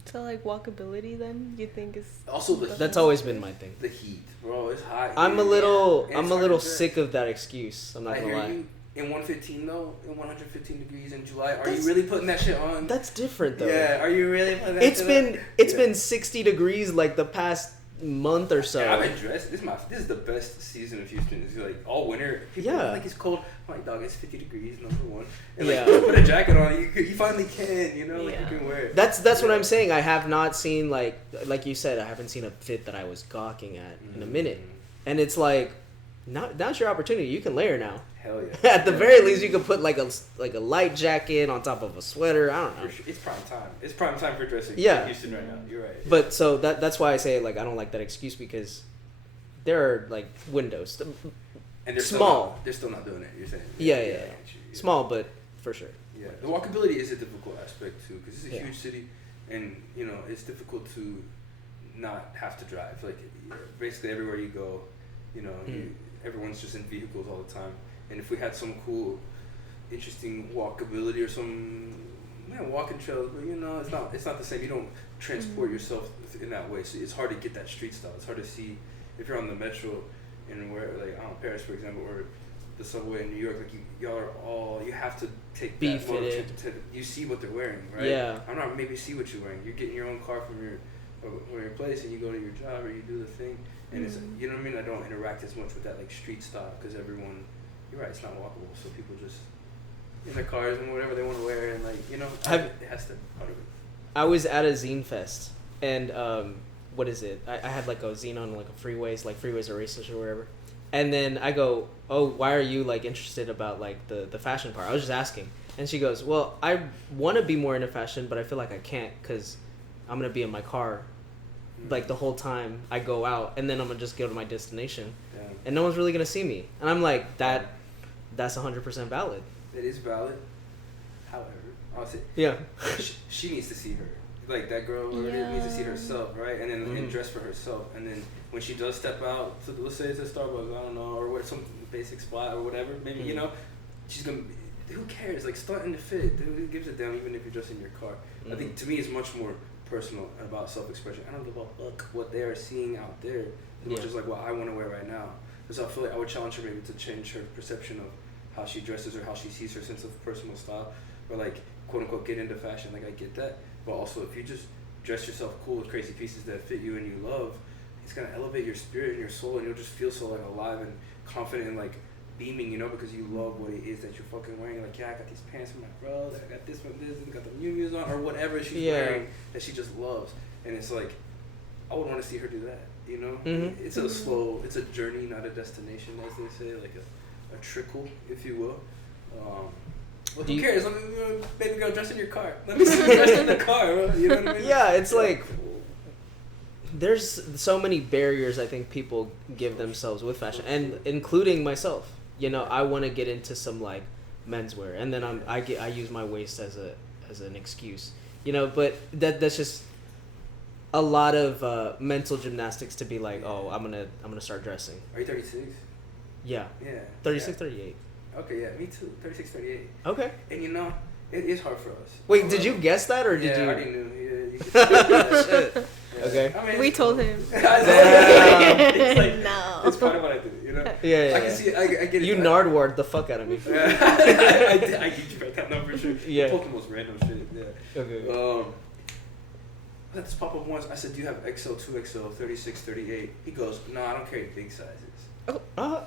So like walkability then you think is also that's always been my thing. The heat, bro, it's hot. I'm a little sick of that excuse. I'm not gonna lie. in 115 though, in 115 degrees in July, are you really putting that shit on? That's different though. Yeah, are you really putting that shit on? It's been 60 degrees like the past month or so. Yeah, I've been dressed. This is the best season of Houston. It's like all winter. People are like, it's cold. I'm like, dog, it's 50 degrees, number one. And like, put a jacket on. You finally can, you know, like you can wear it. That's what I'm saying. I have not seen like you said, I haven't seen a fit that I was gawking at in a minute. And it's like, now's your opportunity. You can layer now. Hell yeah. At the very least, you could put like a light jacket on top of a sweater. I don't know. It's prime time. It's prime time for dressing in Houston right now. You're right. But so that's why I say like I don't like that excuse, because there are like windows. And they're small. They're still not doing it. You're saying. Yeah. Small, but for sure. Yeah, the walkability is a difficult aspect too, because it's a huge city, and you know it's difficult to not have to drive. Like basically everywhere you go, you know, everyone's just in vehicles all the time. And if we had some cool, interesting walkability or some walking trails, but you know, it's not the same. You don't transport yourself in that way, so it's hard to get that street style. It's hard to see if you're on the metro and where, like, I don't know, Paris, for example, or the subway in New York. Like y'all are all, you have to take be that fitted. you see what they're wearing, right? Yeah. I'm not maybe see what you're wearing. You're getting your own car from your place, and you go to your job or you do the thing, and it's, you know what I mean. I don't interact as much with that like street style, because everyone. You're right, it's not walkable, so people just in their cars and whatever they want to wear, and like, you know, it has to part of it. I was at a zine fest, and what is it? I had like a zine on like a freeways are racist or whatever, and then I go, oh, why are you like interested about like the fashion part? I was just asking, and she goes, well, I want to be more into fashion, but I feel like I can't because I'm gonna be in my car like the whole time I go out, and then I'm gonna just go to my destination, and no one's really gonna see me, and I'm like that's 100% valid. It is valid. However, I'll say, she needs to see her. Like that girl needs to see herself, right? And then and dress for herself. And then when she does step out to, let's say it's a Starbucks, I don't know, or what, some basic spot or whatever, maybe you know, she's gonna. Who cares? Like, starting to fit. Who gives a damn? Even if you're just in your car. I think to me it's much more personal about self-expression. I don't give a fuck what they are seeing out there. It's just like what I want to wear right now. So I feel like I would challenge her maybe to change her perception of how she dresses or how she sees her sense of personal style, or like quote unquote get into fashion. Like I get that, but also if you just dress yourself cool with crazy pieces that fit you and you love, it's gonna elevate your spirit and your soul, and you'll just feel so like alive and confident and like beaming, you know, because you love what it is that you're fucking wearing. Like, I got these pants from my bro, I got this one, and got the Miu Miu's on, or whatever she's wearing that she just loves, and it's like I would want to see her do that. You know, it's a journey, not a destination, as they say, like a trickle, if you will. Well, who cares? Let me, baby girl, dress in your car. Let me see you dressed in the car. Bro. You know what I mean? Yeah, it's like there's so many barriers I think people give themselves with fashion, and including myself. You know, I want to get into some like menswear, and then I use my waist as an excuse. You know, but that's just a lot of mental gymnastics to be like, oh, I'm gonna start dressing. Are you 36? Yeah. Yeah. 36, 38. Okay, yeah, me too. 36, 38. Okay. And you know, it is hard for us. Wait, did you guess that, or did you? I already knew. Yeah, you could that. Yeah. Okay. I mean, we told him. It's like, no. It's part of what I do, you know? Yeah. I can see. I get it. You Nardward the fuck out of me. I get you right that number for sure. Yeah. Pokemon's random shit. Yeah. Okay. I had this pop up once. I said, "Do you have XL, 2XL, 36, 38?" He goes, "No, I don't carry big sizes." Oh.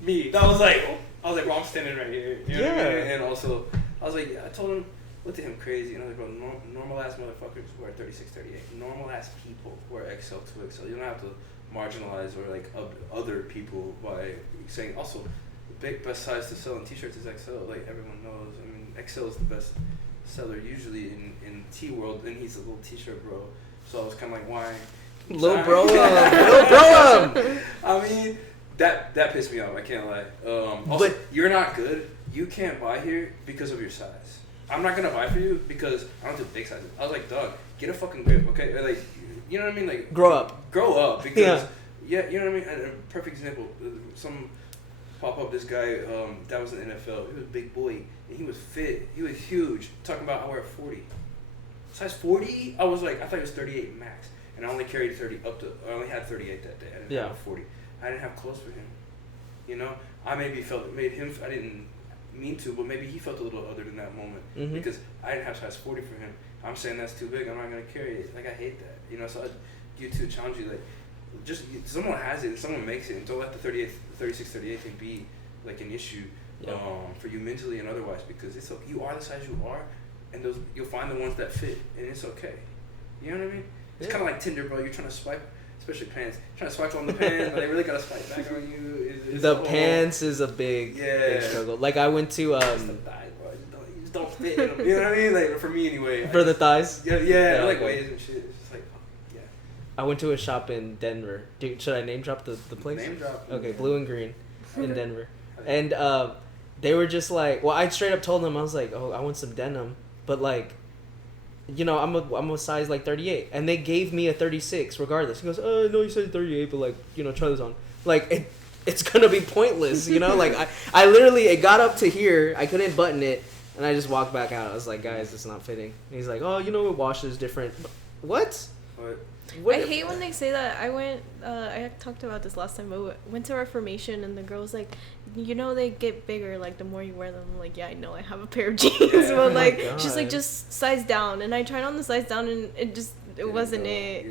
Me. I was like, well, I'm standing right here. You know what I mean? And also, I was like, I told him, looked at him crazy, and I was like, bro, normal ass motherfuckers wear 36, 38. Normal ass people wear XL, 2XL. You don't have to marginalize or like other people by saying. Also, the best size to sell in t-shirts is XL. Like everyone knows. I mean, XL is the best seller usually in T world, and he's a little t-shirt bro. So I was kind of like, why? Lil bro up. I mean, that pissed me off. I can't lie. Also, but you're not good. You can't buy here because of your size. I'm not gonna buy for you because I don't do big sizes. I was like, dog, get a fucking grip, okay? Or like, you know what I mean? Like, grow up because you know what I mean. A perfect example. Some pop up this guy that was in the NFL. He was a big boy and he was fit. He was huge. Talking about I wear 40, size 40. I was like, I thought it was 38 max, and I only carried 30 up to. I only had 38 that day. I didn't have 40. I didn't have clothes for him, you know. I maybe felt it made him. I didn't mean to, but maybe he felt a little other in that moment because I didn't have size 40 for him. I'm saying that's too big. I'm not gonna carry it. Like I hate that, you know. So I you to challenge you like just someone has it and someone makes it, and don't let the 36, 38 thing be like an issue for you mentally and otherwise because it's okay. You are the size you are, and those you'll find the ones that fit, and it's okay. You know what I mean? It's kind of like Tinder, bro. You're trying to swipe. Especially pants. Trying to swipe on the pants, but they really gotta swipe back on you. The pants is a big struggle. Like I went to Just the thighs, bro. You just don't fit in them. You know what I mean? Like for me anyway. For the thighs. Yeah. I like waist and shit. It's just like, yeah. I went to a shop in Denver. Dude, should I name drop the place? Name drop. Okay, Blue and Green in Denver, and they were just like, well, I straight up told them I was like, oh, I want some denim, but like. You know, I'm a size like 38, and they gave me a 36 regardless. He goes, "Oh no, you said 38, but like, you know, try this on." Like, it's gonna be pointless, you know. Like, I literally it got up to here, I couldn't button it, and I just walked back out. I was like, "Guys, it's not fitting." And he's like, "Oh, you know, it washes different." What? I hate when they say that. I talked about this last time, but went to Reformation, and the girl was like, you know, they get bigger, like, the more you wear them. I'm like, yeah, I know, I have a pair of jeans, but, like, she's like, just size down, and I tried on the size down, and it wasn't it,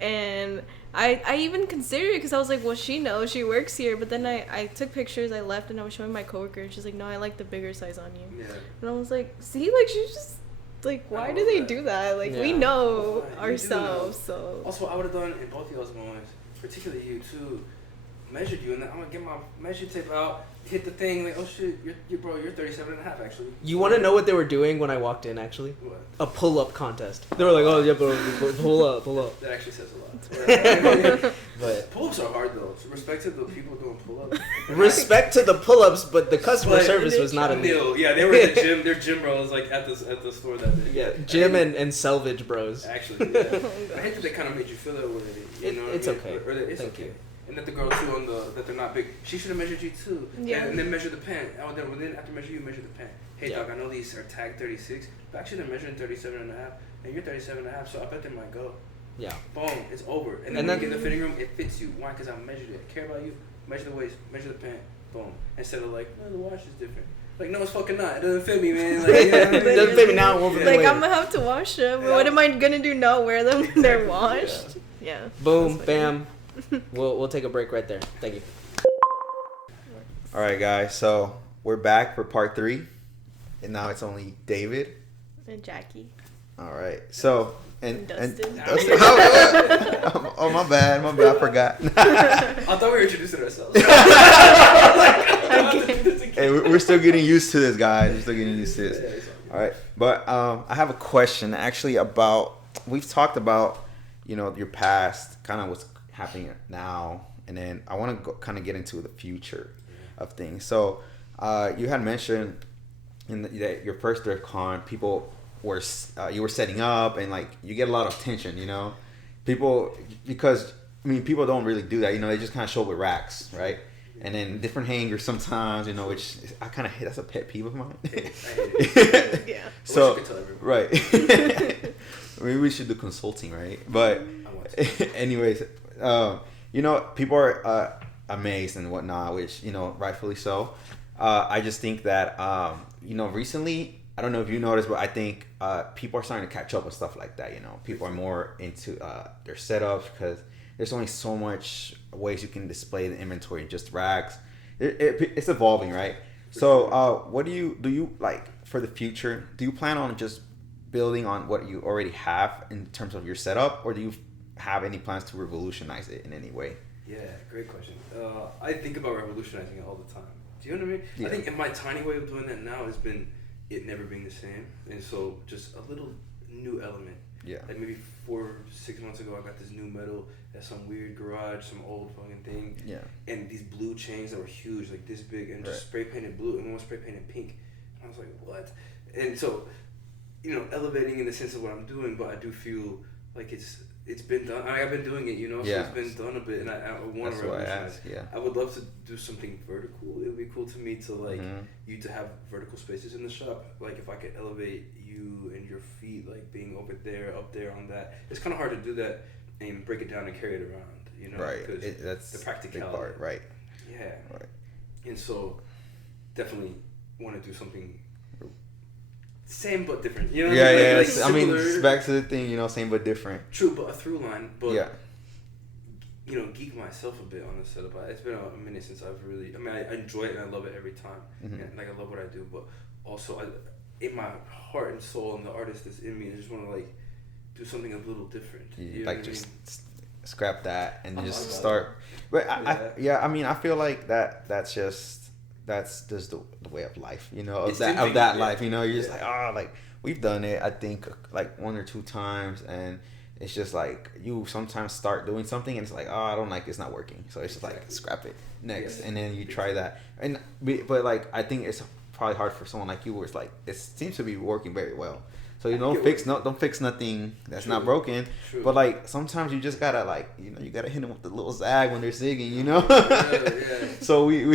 and I even considered it, because I was like, well, she knows, she works here, but then I took pictures, I left, and I was showing my coworker, and she's like, no, I like the bigger size on you, and I was like, see, like, she's just, like, why do they do that? Like, we know ourselves, so. Also, I would have done in both of y'all's moments, particularly you, too, measured you, and then I'm going to get my measure tape out, hit the thing, like, oh, shit, you're 37 and a half, actually. You want to know what they were doing when I walked in, actually? What? A pull-up contest. They were like, oh, yeah, but pull up. That actually says a lot. But pull-ups are hard, though. So respect to the people doing pull-ups. Respect to the pull-ups, but the customer service was not elite. Yeah, they were at the gym. They're gym bros, like, at the store that day. Yeah, gym and selvage bros. Actually, yeah. I hate that they kind of made you feel that way. You know it's what I okay. Or it's Thank okay. you. And that the girl too that they're not big. She should have measured you too. Yeah. And then measure the pant. Oh, then after measure you, measure the pant. Hey dog, I know these are tagged 36, but actually they're measuring 37 and a half, and you're 37 and a half, so I bet they might go. Yeah. Boom, it's over. And then when you get in the fitting room, it fits you. Why? Because I measured it. I care about you. Measure the waist. Measure the pant. Boom. Instead of like, no, the wash is different. Like, no, it's fucking not. It doesn't fit me, man. Like, you know what I mean? It doesn't fit me now. It won't fit me Like, later. I'm gonna have to wash them. What am I gonna do? Not wear them when they're washed? Yeah. Boom, bam. We'll take a break right there. Thank you. All right, guys. So we're back for part 3, and now it's only David And Jackie. All right. So and Dustin. oh my bad. I forgot. I thought we were introducing ourselves. Hey, we're still getting used to this, guys. We're still getting used to this. All right. But I have a question actually about, we've talked about, you know, your past, kind of what's happening now, and then I want to kind of get into the future of things. So you had mentioned that your first DriftCon, people were you were setting up, and like you get a lot of attention, you know, people, because I mean people don't really do that, you know, they just kind of show up with racks, right? And then different hangers sometimes, you know, which I kind of hate. That's a pet peeve of mine. Yeah. So right. Maybe we should do consulting, right? But anyways, you know, people are amazed and whatnot, which, you know, rightfully so. I just think that you know, recently, I don't know if you noticed, but I think people are starting to catch up with stuff like that. You know, people are more into their setups because there's only so much ways you can display the inventory in just racks. It's evolving, right? So what do you like for the future? Do you plan on just building on what you already have in terms of your setup, or do you have any plans to revolutionize it in any way? Yeah, great question. I think about revolutionizing it all the time. Do you know what I mean? Yeah. I think in my tiny way of doing that now has been it never being the same, and so just a little new element. Yeah. Like maybe 4 or 6 months ago, I got this new metal at some weird garage, some old fucking thing. Yeah. And these blue chains that were huge, like this big, and just spray painted blue, and one was spray painted pink. And I was like, what? And so, you know, elevating in the sense of what I'm doing, but I do feel like it's been done. I've been doing it, you know, so it's been done a bit, and I want to revolutionize. I would love to do something vertical. It would be cool to me to like you to have vertical spaces in the shop. Like if I could elevate you and your feet, like being over there, up there on that. It's kind of hard to do that and break it down and carry it around, you know. Right. Because That's the practicality. Big part, right. Yeah. Right. And so definitely want to do something same but different. You know what I mean? Like I mean, similar, back to the thing, you know, same but different. True, but a through line. But yeah. You know, geek myself a bit on the setup. It's been a minute since I've really. I mean, I enjoy it and I love it every time. And like I love what I do, but also in my heart and soul and the artist that's in me, I just want to like do something a little different. You like know just scrap that and just start. But I mean, I feel like that's just the way of life, you know, of that life, you know. You're just like, like we've done it, I think, like 1 or 2 times, and it's just like you sometimes start doing something and it's like, I don't like it's not working, so it's just like scrap it next, and then you try that, and but like I think it's probably hard for someone like you where it's like it seems to be working very well. So you don't fix nothing that's not broken. True. But like sometimes you just gotta like, you know, you gotta hit them with the little zag when they're zigging, you know. So we do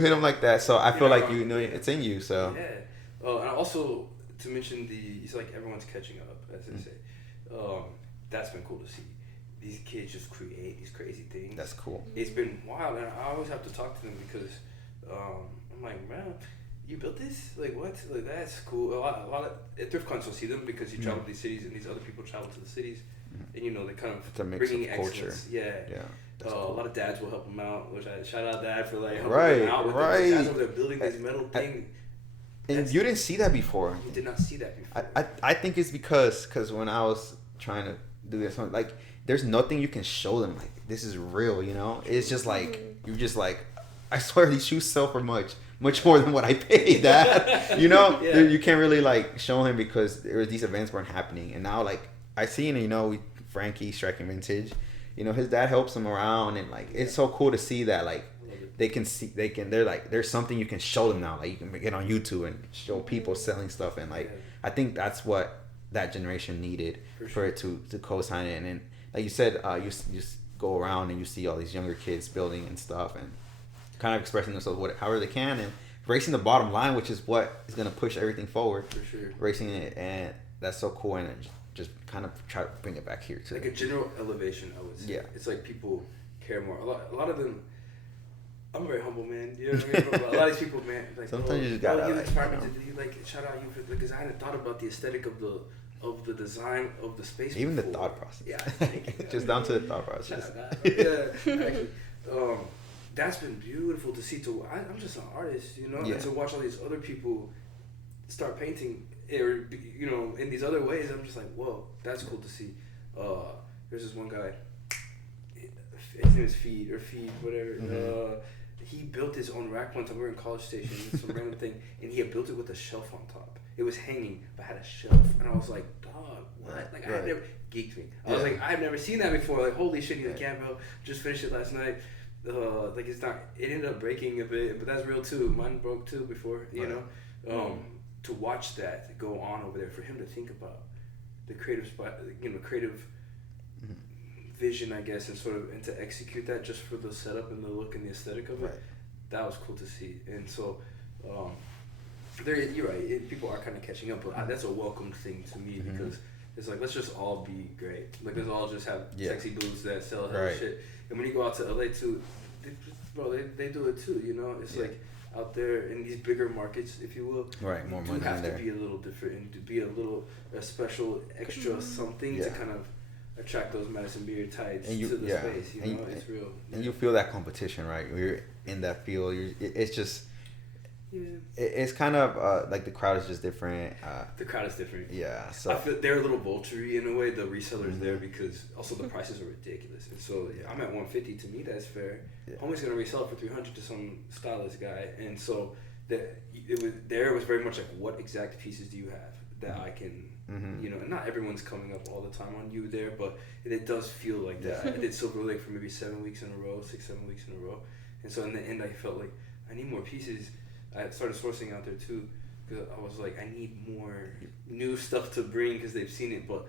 hit them like that. So I feel like you know it's in you. So yeah. And also to mention it's like everyone's catching up, as they say. That's been cool to see. These kids just create these crazy things. That's cool. It's been wild, and I always have to talk to them because I'm like, man, you built this? Like, what? Like, that's cool. A lot of at thrift cons you'll see them because you travel to these cities and these other people travel to the cities, and you know they kind of bringing excellence. Yeah. Cool. A lot of dads will help them out, which I shout out dad for like helping them out with them. Dads over there building these metal things. And you didn't see that before. You did not see that before. I think it's because when I was trying to do this, like, there's nothing you can show them like this is real, you know. It's just like you're just like, I swear these shoes sell for much more than what I paid that. You know, you can't really like show him because these events weren't happening. And now like I seen, you know, Frankie Striking Vintage, you know, his dad helps him around, and like it's so cool to see that like they're like there's something you can show them now. Like you can get on YouTube and show people selling stuff, and like I think that's what that generation needed for it to co-sign it. And then like you said, you just go around and you see all these younger kids building and stuff and kind of expressing themselves however they can and racing the bottom line, which is what is going to push everything forward. For sure. Racing it, and that's so cool, and just kind of try to bring it back here too. Like a general elevation, I would say. Yeah. It's like people care more. A lot of them. I'm a very humble man. You know what I mean? But a lot of these people, man, like sometimes you just gotta like shout out you for, because I hadn't thought about the aesthetic of the design of the space. Even before. The thought process. Yeah. Just down to the thought process. Actually, that's been beautiful to see. I'm just an artist, you know, and to watch all these other people start painting, or you know, in these other ways, I'm just like, whoa, that's cool to see. There's this one guy. His name is Feed, whatever. He built his own rack one time. We were in College Station, some random thing, and he had built it with a shelf on top. It was hanging, but had a shelf, and I was like, dog, what? Like, I had never geeked me. I was like, I've never seen that before. Like, holy shit, he's like, yeah, bro, just finished it last night. Like, it ended up breaking a bit, but that's real too. Mine broke too before, you know. To watch that go on over there, for him to think about the creative spot, you know, creative vision, I guess, and to execute that just for the setup and the look and the aesthetic of it, that was cool to see. And so, you're right, people are kind of catching up, but that's a welcome thing to me because it's like, let's just all be great. Like, let's all just have sexy dudes that sell hell shit. And when you go out to LA too, they do it too, you know? It's like out there in these bigger markets, if you will. Right, more money in there. You have to be a little different and to be a special extra something to kind of attract those Madison Beer tides to the space, you know, it's real. And you feel that competition, right? You're in that field. It's just, it's kind of like the crowd is just different. The crowd is different. Yeah, so I feel they're a little vulture-y in a way. The resellers there, because also the prices are ridiculous, and so I'm at 150. To me, that's fair. Homie's gonna resell it for 300 to some stylist guy, and so it was very much like, what exact pieces do you have that I can. You know, and not everyone's coming up all the time on you there, but it does feel like that. I did Silver Lake for maybe 7 weeks in a row, 6-7 weeks in a row, and so in the end I felt like I need more pieces. I started sourcing out there too, because I was like, I need more new stuff to bring because they've seen it. But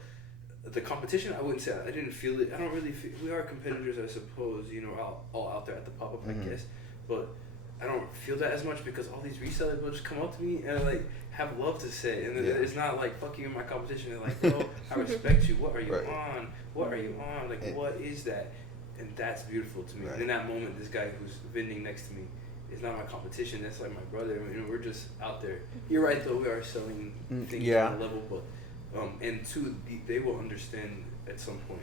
the competition, I wouldn't say I didn't feel it. I don't really feel, we are competitors, I suppose, you know, all out there at the pop-up, I guess, but I don't feel that as much because all these resellers will just come up to me and like have love to say, and it's not like, fuck you in my competition. They're like, oh, I respect you. What are you on? What are you on? Like, what is that? And that's beautiful to me. Right. And in that moment, this guy who's vending next to me is not my competition. That's like my brother. I mean, we're just out there. You're right, though. We are selling things Yeah. on a level, but and two, they will understand at some point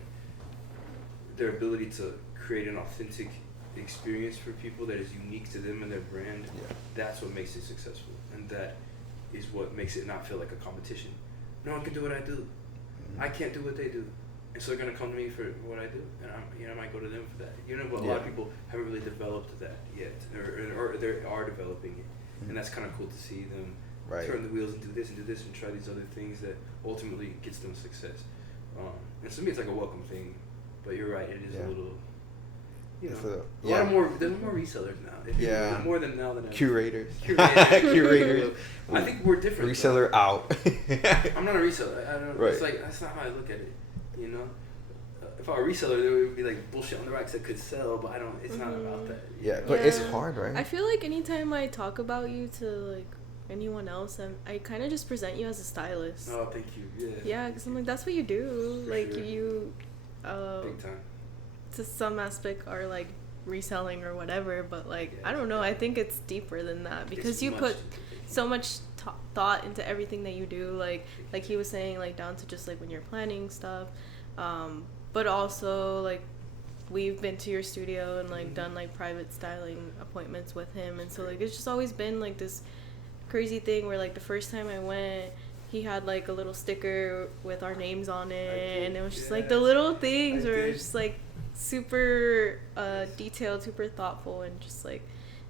their ability to create an authentic experience for people that is unique to them and their brand. Yeah. That's what makes it successful, and that is what makes it not feel like a competition. No one can do what I do. I can't do what they do, and so they're gonna come to me for what I do, and I might go to them for that. But a lot of people haven't really developed that yet, or they are developing it, and that's kind of cool to see them turn the wheels and do this and try these other things that ultimately gets them success. And to me, it's like a welcome thing, but you're right, it is a little. A lot more. There's more resellers now. More than now than ever. Curators. Curators. I think we're different. Reseller though. out. I'm not a reseller. I don't. Right. It's like that's not how I look at it. If I were a reseller, there would be like bullshit on the racks that could sell, but I don't. It's not about that. Yeah, but it's hard, right? I feel like anytime I talk about you to like anyone else, I kind of just present you as a stylist. Oh, thank you. Yeah. Yeah, because I'm like, that's what you do. For like sure. you. Big time. To some aspect are like reselling or whatever, but like I don't know, I think it's deeper than that because you put so much thought into everything that you do, like he was saying, like down to just like when you're planning stuff, but also like we've been to your studio and like done like private styling appointments with him, and so like it's just always been like this crazy thing where like the first time I went, he had like a little sticker with our names on it, and it was just like the little things were just like super detailed, super thoughtful, and just like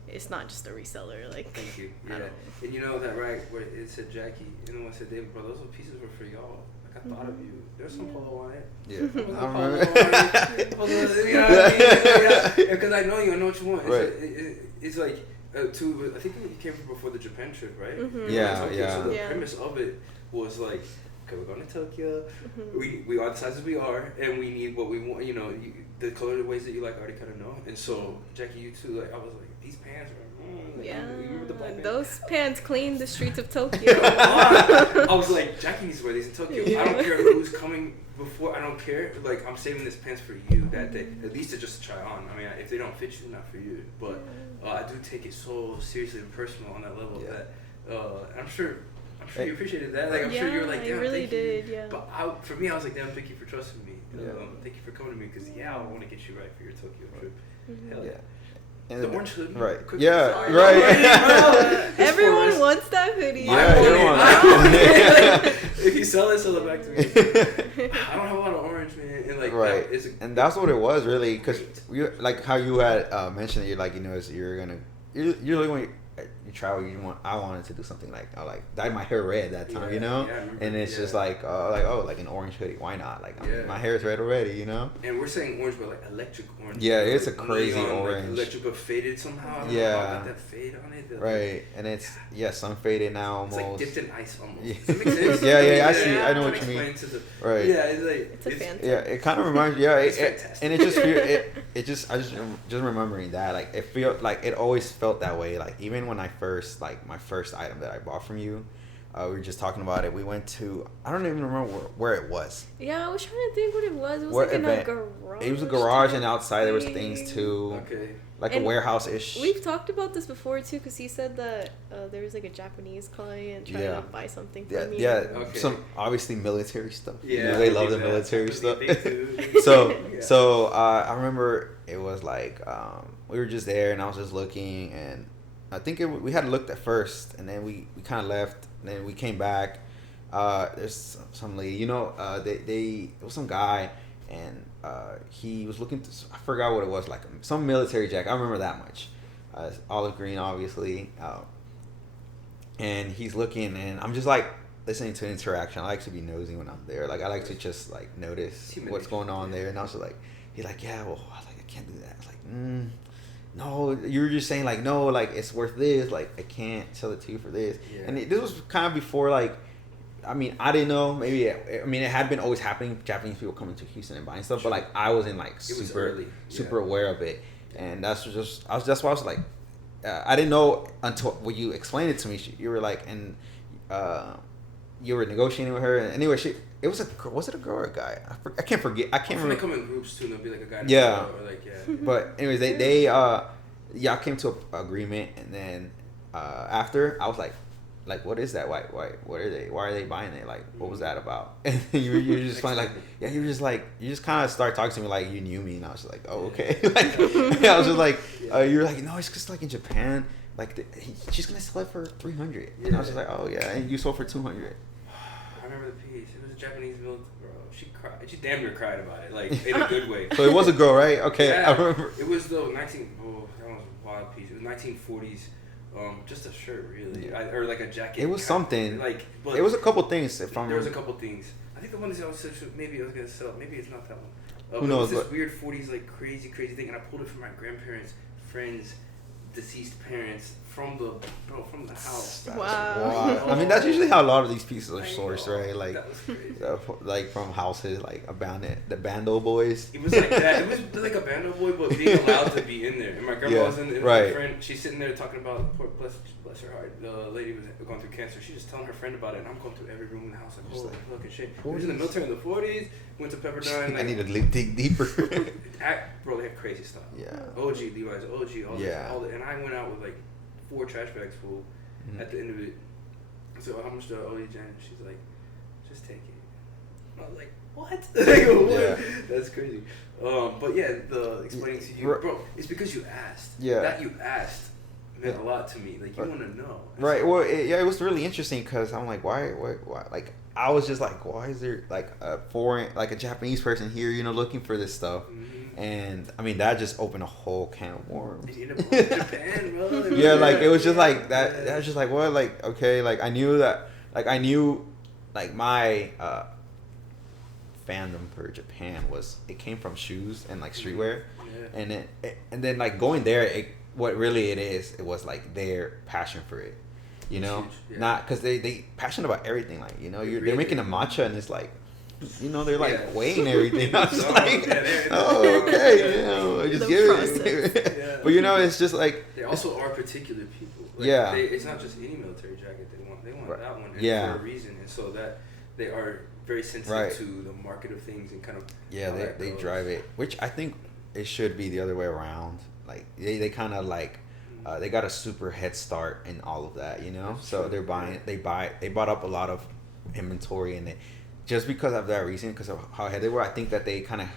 it's not just a reseller. Like, thank you. Yeah, and you know that rack where it said Jackie, and then when I said David, bro, those little pieces were for y'all. Like I thought of you. There's some polo on it. Yeah, I I remember. you know what I mean? Yeah, because I know you. I know what you want. Right. It's like I think you came from before the Japan trip, right? Yeah. So the premise of it was like, okay, we're going to Tokyo. We are the sizes we are, and we need what we want. The colorways that you like, I already kind of know. And so, Jackie, you too. Like, I was like, these pants are. You remember the black those pants cleaned the streets of Tokyo. I was like, Jackie needs to wear these in Tokyo. I don't care who's coming before. I don't care. Like, I'm saving this pants for you that day. At least to just try on. I mean, if they don't fit you, not for you. But I do take it so seriously and personal on that level that I'm sure you appreciated that. Like, I'm sure you were like, damn, I really thank did, you. yeah. But for me, I was like, damn, thank you for trusting me. Thank you for coming to me because I want to get you right for your Tokyo trip. Hell yeah. And the orange hoodie. Right. Quick Yeah. design. Right. Everyone wants that hoodie. Yeah, if you sell it, sell it back to me. I don't have a lot of orange, man. And like, right. And that's what it was really, because like how you had mentioned that you're like, you're really when you travel, I wanted to do something like dye my hair red that time, and it's just like an orange hoodie. Why not? Like my hair is red already, And we're saying orange, but like electric orange. Yeah, it's like a crazy neon, orange. Like electric but faded somehow. Got that fade on it. Right, and it's some faded now almost. It's like dipped in ice almost. Yeah. Does that make sense? Yeah, I see. I know what you mean. Right. Yeah, it's like it's a fancy. Yeah, it kind of reminds me. Yeah, it's fantastic. And it just remembering that, like, it feel like it always felt that way. Like, even when I first, like, my first item that I bought from you, we were just talking about it. We went to, I don't even remember where it was. Yeah, I was trying to think what it was. It was What like event? in a garage. It was a garage, and outside there was things too. Okay. Like And a warehouse ish. We've talked about this before too, because he said that there was like a Japanese client trying to buy something from you. Yeah, Okay. some obviously military stuff. Yeah, They love the military stuff. They do. So I remember it was like we were just there, and I was just looking, and I think we had looked at first, and then we kind of left, and then we came back. There's some lady, it was some guy, and he was looking. I forgot what it was, like some military jacket. I remember that much. Olive green, obviously. And he's looking, and I'm just like listening to interaction. I like to be nosy when I'm there. Like, I like to just like notice what's going on there. And I was like, he's like, yeah, well, I was like, I can't do that. I was like, no, you were just saying like, no, like it's worth this. Like, I can't sell it to you for this. Yeah. And this was kind of before, like, I mean, I didn't know. Maybe it had been always happening. Japanese people coming to Houston and buying stuff, but like I wasn't like super aware of it. And that's why I was like, I didn't know until when you explained it to me. You were like, and you were negotiating with her. And anyway, It was was it a girl or a guy? I can't forget. I can't remember. They come in groups too. And there'll be like a guy. And Yeah. a girl, or like But anyways, they y'all came to an agreement, and then after I was like, what is that? Why what are they? Why are they buying it? Like, what was that about? And you're just fine, like, yeah, you just kind of start talking to me like you knew me, and I was just like, oh, okay. Like, I was just like, you're like, no, it's just like in Japan, like she's gonna sell it for 300, and I was just like, oh yeah, and you sold for 200. I remember the piece. It was a Japanese milk, bro. She cried. She damn near cried about it, like in a good way. So it was a girl, right? Okay, yeah, I remember. It was the 19. Oh, that was a wild piece. It was 1940s. Just a shirt, really, or like a jacket. It was something. Like, but it was a couple things. If I'm there was a couple things. I think the one that I was maybe I was gonna sell. Maybe it's not that one. Who knows? It was this weird 40s like crazy thing, and I pulled it from my grandparents, friends, deceased parents from the house. Wow. I mean, that's usually how a lot of these pieces are sourced, right? Like, that was crazy. Like from houses, like the Bando Boys. It was like that. It was like a Bando Boy, but being allowed to be in there. And my grandma was in there. Right. My friend, she's sitting there talking about, poor, bless her heart, the lady was going through cancer. She's just telling her friend about it, and I'm going through every room in the house, like, holy fucking shit. He was in the military in the 40s, went to Pepperdine. Like, I need to dig deeper. Bro, they had crazy stuff. Yeah. OG, Levi's, OG, all this, all that. And I went out with like 4 trash bags full at the end of it. So how much do I owe you, Jen? She's like, just take it. I was like, what? Like, what? Yeah. That's crazy. But yeah, the explaining to you, bro, it's because you asked. Yeah. That you asked meant a lot to me. Like, you want to know. Right. So, Well, it was really interesting because I'm like, why? Like, I was just like, why is there like a Japanese person here, looking for this stuff? mm-hmm. And I mean, that just opened a whole can of worms. Japan, bro. Yeah, like it was just like that. That was just like, what? Like, okay, like I knew like my fandom for Japan it came from shoes and like streetwear, and then like going there, what really it was like their passion for it, not because they passionate about everything, like they're making a matcha and it's like, they're like weighing everything. I'm just like, oh, okay, just give it. But it's just like they also are particular people. Like, it's not just any military jacket they want. They want that one, and for a reason, and so that they are very sensitive to the market of things and kind of they drive it, which I think it should be the other way around. Like they kind of like they got a super head start in all of that, so they're buying. They bought up a lot of inventory, and just because of that reason, because of how ahead they were, I think that they kind of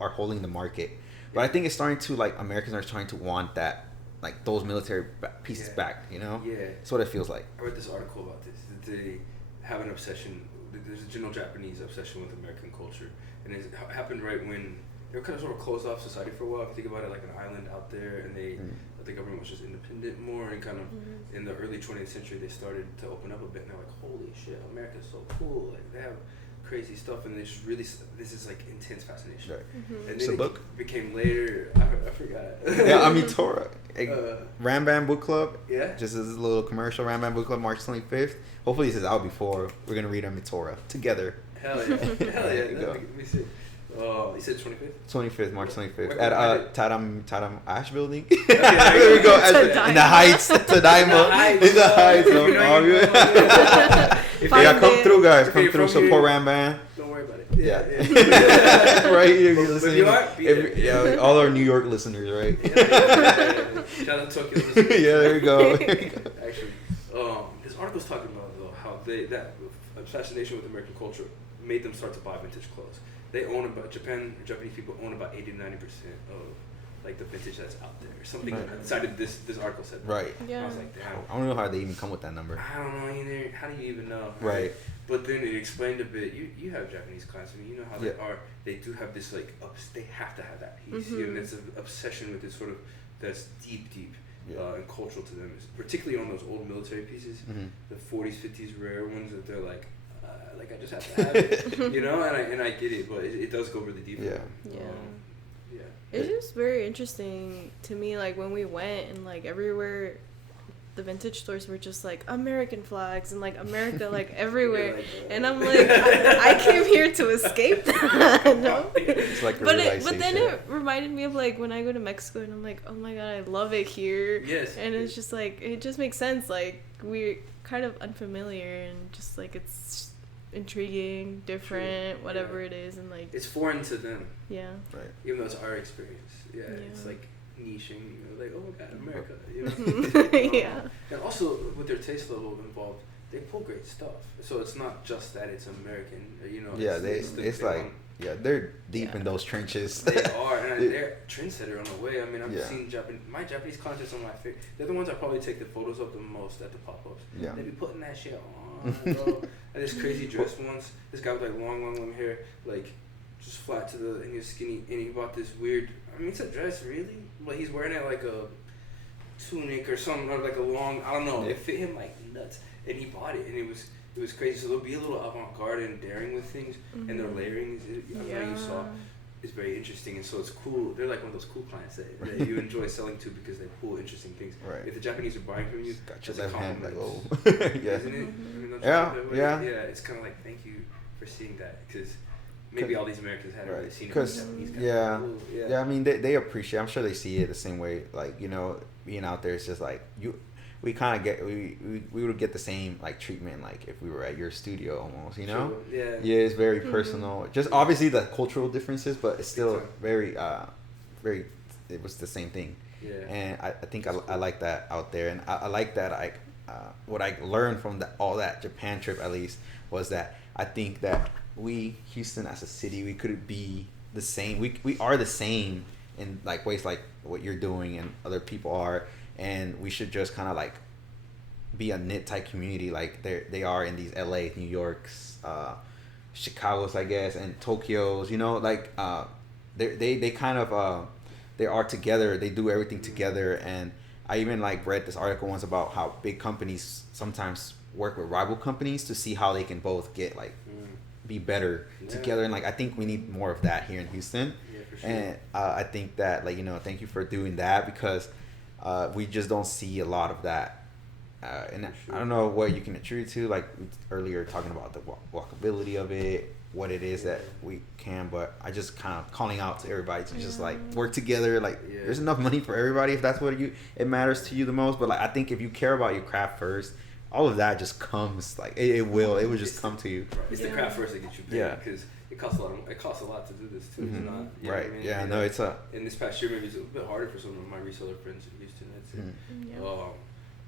are holding the market. But I think it's starting to, like, Americans are trying to want that, like, those military pieces back, Yeah. That's what it feels like. I read this article about this. They have an obsession. There's a general Japanese obsession with American culture. And it happened right when they were kind of sort of closed off society for a while. If you think about it, like an island out there, and the government was just independent more, and kind of in the early 20th century, they started to open up a bit, and they're like, holy shit, America's so cool. Like, they have crazy stuff, and they just really, this is like intense fascination. Right. And it's then a book? Became later, I forgot. Yeah, I mean, Torah. Ramban Book Club. Yeah. Just as a little commercial, Ramban Book Club, March 25th. Hopefully this is out before. We're going to read Torah together. Hell yeah. There you go. Let me see. You said 25th? 25th, March 25th. Where At Tadam Ash Building. There we go. In the Heights. Tadaima. In the Heights. Yeah, come through, guys. Come through, support Ramban. Don't worry about it. Yeah. Right here, you're listening. But all our New York listeners, right? Shout out to Tokyo listeners. Yeah, there we go. Actually, this article's talking about how that fascination with American culture made them start to buy vintage clothes. They own Japanese people own about 80 to 90% of like the vintage that's out there. Something decided this article said. Right. Yeah. I was like, damn. I don't know how they even come with that number. I don't know either. How do you even know? Right. But then it explained a bit. You have Japanese clients. I mean, you know how they are. They do have this like they have to have that piece. And it's an obsession with this sort of that's deep. And cultural to them, particularly on those old military pieces, the 40s, 50s rare ones that they're like I just have to have it, and I get it, but it does go really deep. Yeah. It's just very interesting to me, like when we went and like everywhere, the vintage stores were just like American flags and like America like everywhere, and I'm like, I came here to escape that, no? It's like a but then it reminded me of like when I go to Mexico and I'm like, oh my god, I love it here. Yes. And it's just like it just makes sense. Like we're kind of unfamiliar and just like it's intriguing, different, whatever it is, and like it's foreign to them. Yeah. Right. Even though it's our experience. Yeah. It's like niching. Like, oh my God, America. Yeah. And also with their taste level involved, they pull great stuff. So it's not just that it's American. Yeah, it's like. Yeah, they're deep in those trenches. They are, and they're trendsetter on the way. I mean, I've seen my Japanese contests on my face. They're the ones I probably take the photos of the most at the pop-ups. Yeah. They be putting that shit on, bro. And this crazy dress once. This guy with like long hair, like just flat to the, and he was skinny, and he bought this weird. I mean, it's a dress, really, but he's wearing it like a tunic or something, or like a long. I don't know. It fit him like nuts, and he bought it, and it was crazy. So they'll be a little avant-garde and daring with things, and their layering you saw is very interesting, and so it's cool. They're like one of those cool clients that you enjoy selling to because they pull interesting things. Right. If the Japanese are buying from you, got your left hand like, oh, yeah, isn't it? I mean, yeah. It's kind of like thank you for seeing that, because maybe all these Americans hadn't really seen it. Because yeah, I mean they appreciate. I'm sure they see it the same way. Like being out there, it's just like you. We kind of get we would get the same like treatment like if we were at your studio almost, Sure. Yeah, it's very personal. Just obviously the cultural differences, but it's still very it was the same thing. Yeah. And I think I like that out there, and I like that what I learned from all that Japan trip at least was that I think that Houston as a city, we could be the same. We are the same in like ways like what you're doing and other people are. And we should just kind of like be a knit type community like they are in these LA, New York's, Chicago's, I guess, and Tokyo's. Like they kind of they are together. They do everything together. And I even like read this article once about how big companies sometimes work with rival companies to see how they can both get like be better together. And like I think we need more of that here in Houston. Yeah, for sure. And I think that like thank you for doing that because. We just don't see a lot of that, and I don't know what you can attribute to. Like earlier, talking about the walkability of it, what it is that we can. But I just kind of calling out to everybody to just like work together. Like there's enough money for everybody if that's what it matters to you the most. But like I think if you care about your craft first, all of that just comes. Like it will just come to you. It's the craft first that gets you paid because. It costs a lot to do this too. Mm-hmm. It's not, right. I mean? Yeah. No. It's in this past year, maybe it's a bit harder for some of my reseller friends in Houston. I'd say.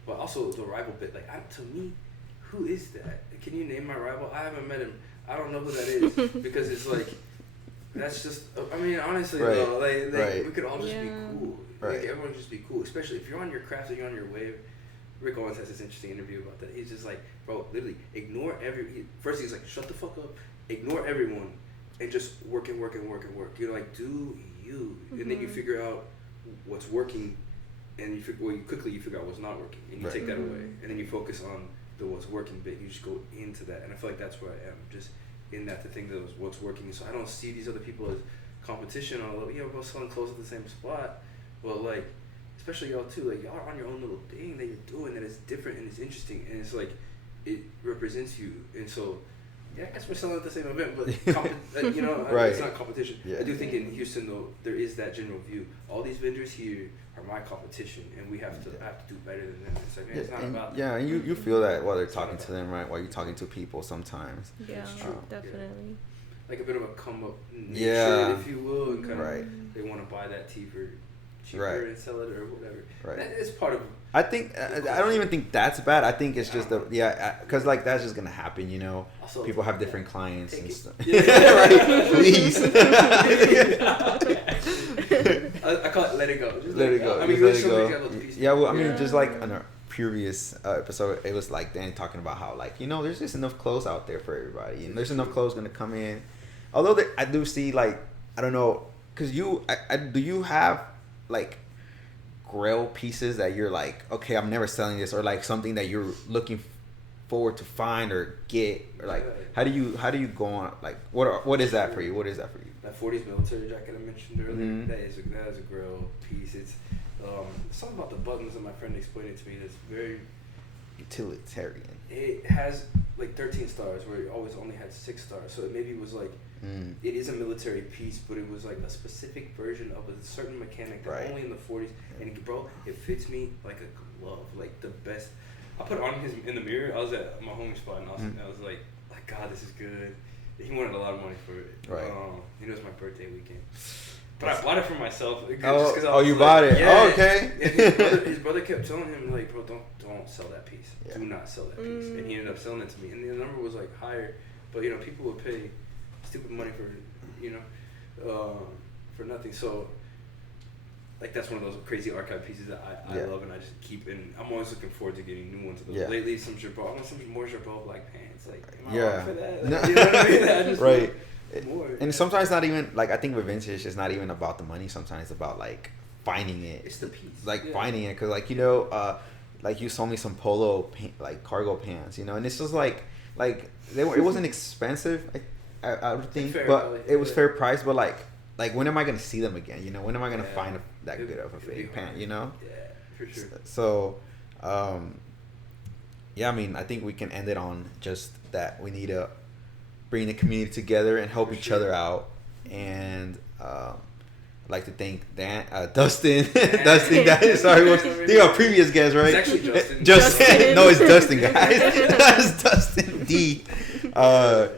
But also the rival bit. Like to me, who is that? Can you name my rival? I haven't met him. I don't know who that is because it's like that's just. I mean, honestly, though, we could all just be cool. Right. Like, everyone should just be cool, especially if you're on your craft and you're on your wave. Rick Owen has this interesting interview about that. He's just like, bro, literally ignore first he's like, shut the fuck up. Ignore everyone and just work. You're like, do you, and then you figure out what's working, and you figure out what's not working, and you take that away, and then you focus on the what's working bit. You just go into that, and I feel like that's where I am, just in that the thing that was what's working. So I don't see these other people as competition. Although we're both selling clothes at the same spot, but like, especially y'all too, like y'all are on your own little thing that you're doing that is different and it's interesting, and it's like it represents you, and so. Yeah, I guess we're selling at the same event, but it's not competition. Yeah. I do think in Houston though there is that general view. All these vendors here are my competition, and we have to do better than them. It's like it's not about that. Yeah, and you feel that while they're talking to them, right? While you're talking to people sometimes. Yeah, definitely. Like a bit of a come up nature, if you will, and kind of they want to buy that cheaper and sell it or whatever. Right. That is part of. I think I don't even think that's bad. I think it's just because like that's just gonna happen, Also, people have different clients and stuff. Yeah, right. Please. I call it let it go. Just let it go. I mean, let it go. Yeah, well, I mean, Yeah. just like on a previous episode, it was like Danny talking about how like there's just enough clothes out there for everybody, and there's enough clothes gonna come in. Although I do see like I don't know, cause do you have like grail pieces that you're like, okay, I'm never selling this, or like something that you're looking forward to find or get, or like how do you go on, like what is that for you? What is that for you? That 40s military jacket I mentioned earlier, that is a grail piece. It's something about the buttons, and my friend explained it to me. That's very utilitarian. It has like 13 stars where it always only had 6 stars, so it maybe was like it is a military piece, but it was like a specific version of a certain mechanic that only in the 40s. And bro, it fits me like a glove, like the best. I put it on in the mirror. I was at my home spot in Austin. I was like, like, God, this is good. He wanted a lot of money for it. Right. It was my birthday weekend. But I bought it for myself. You bought it? Yeah. Oh, okay. And his brother kept telling him, like, bro, don't sell that piece. Yeah. Do not sell that piece. And he ended up selling it to me. And the number was, like, higher. But, you know, people would pay stupid money for, you know, for nothing. So, like, that's one of those crazy archive pieces that I love, and I just keep. And I'm always looking forward to getting new ones of those. Yeah. Lately, some Jabal, I want some more Jabal black pants. Like, am I Yeah. wrong for that? Like, you know what I mean? I just Right. More. And sometimes not even like I think with vintage it's not even about the money. Sometimes it's about like finding it. It's the piece. Like finding it, cause like you know, like you sold me some polo like cargo pants, you know, and it's just like they were. It wasn't expensive, I would think, Fair, but like, it was fair price. But like when am I gonna see them again? You know, when am I gonna find that good of a it'd be fake pant? hard. You know. Yeah, for sure. So, yeah, I mean, I think we can end it on just that we need to bring the community together and help each other out. And I'd like to thank Dustin. Dustin, sorry, think our previous guest, right? It's actually Justin. Justin. No, it's Dustin, guys. It's Dustin D. Right?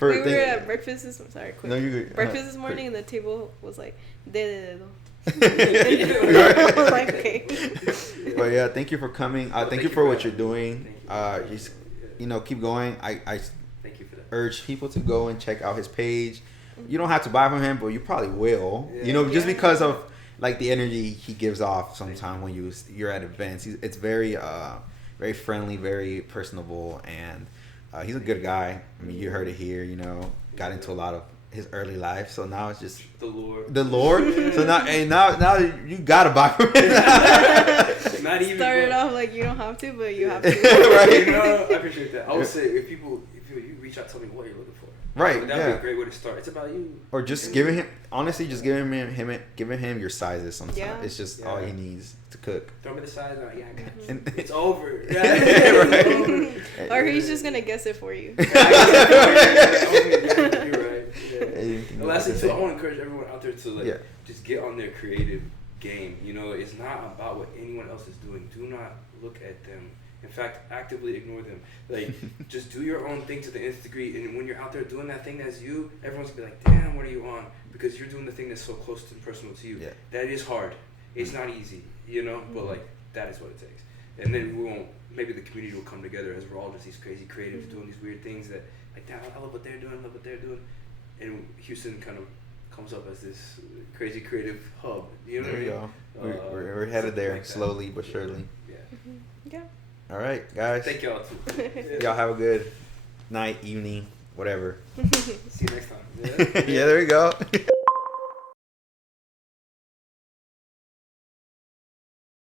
We were at breakfast this sorry, quick. No, breakfast this morning and the table was like dedo. I was like, okay. But yeah, thank you for coming. Thank you for what you're doing. Just keep going. I thank you for that. urge people to go and check out his page. You don't have to buy from him, but you probably will. Just because of like the energy he gives off sometime when you're at events. It's very very friendly, very personable, and he's a good guy. I mean, you heard it here. Got into a lot of his early life, so now it's just the Lord. So now you gotta buy from him. Not even started off like you don't have to, but you have to. Right? I appreciate that. I would say if you reach out, tell me what you're looking for. Right. That'd be a great way to start. It's about you. Or just giving him your sizes sometimes. Yeah. It's just all he needs to cook. Throw me the size. I got you. And It's over. Right. It's over. Or he's just gonna guess it for you. You're right. Yeah. Anything And lastly, you too, I want want to encourage everyone out there to to just get on their creative game. It's not about what anyone else is doing. Do not look at them. In fact, actively ignore them. Just do your own thing to the nth degree. And when you're out there doing that thing that's you, everyone's gonna be like, "Damn, what are you on?" Because you're doing the thing that's so close and personal to you. Yeah. That is hard. It's not easy, But that is what it takes. And then maybe the community will come together as we're all just these crazy creatives doing these weird things that damn, I love what they're doing, And Houston kind of comes up as this crazy creative hub. You know what I mean? There you go. We're headed there slowly but surely. Yeah. Yeah. All right, guys. Thank y'all too. Y'all have a good night, evening, whatever. See you next time. Yeah, there you go.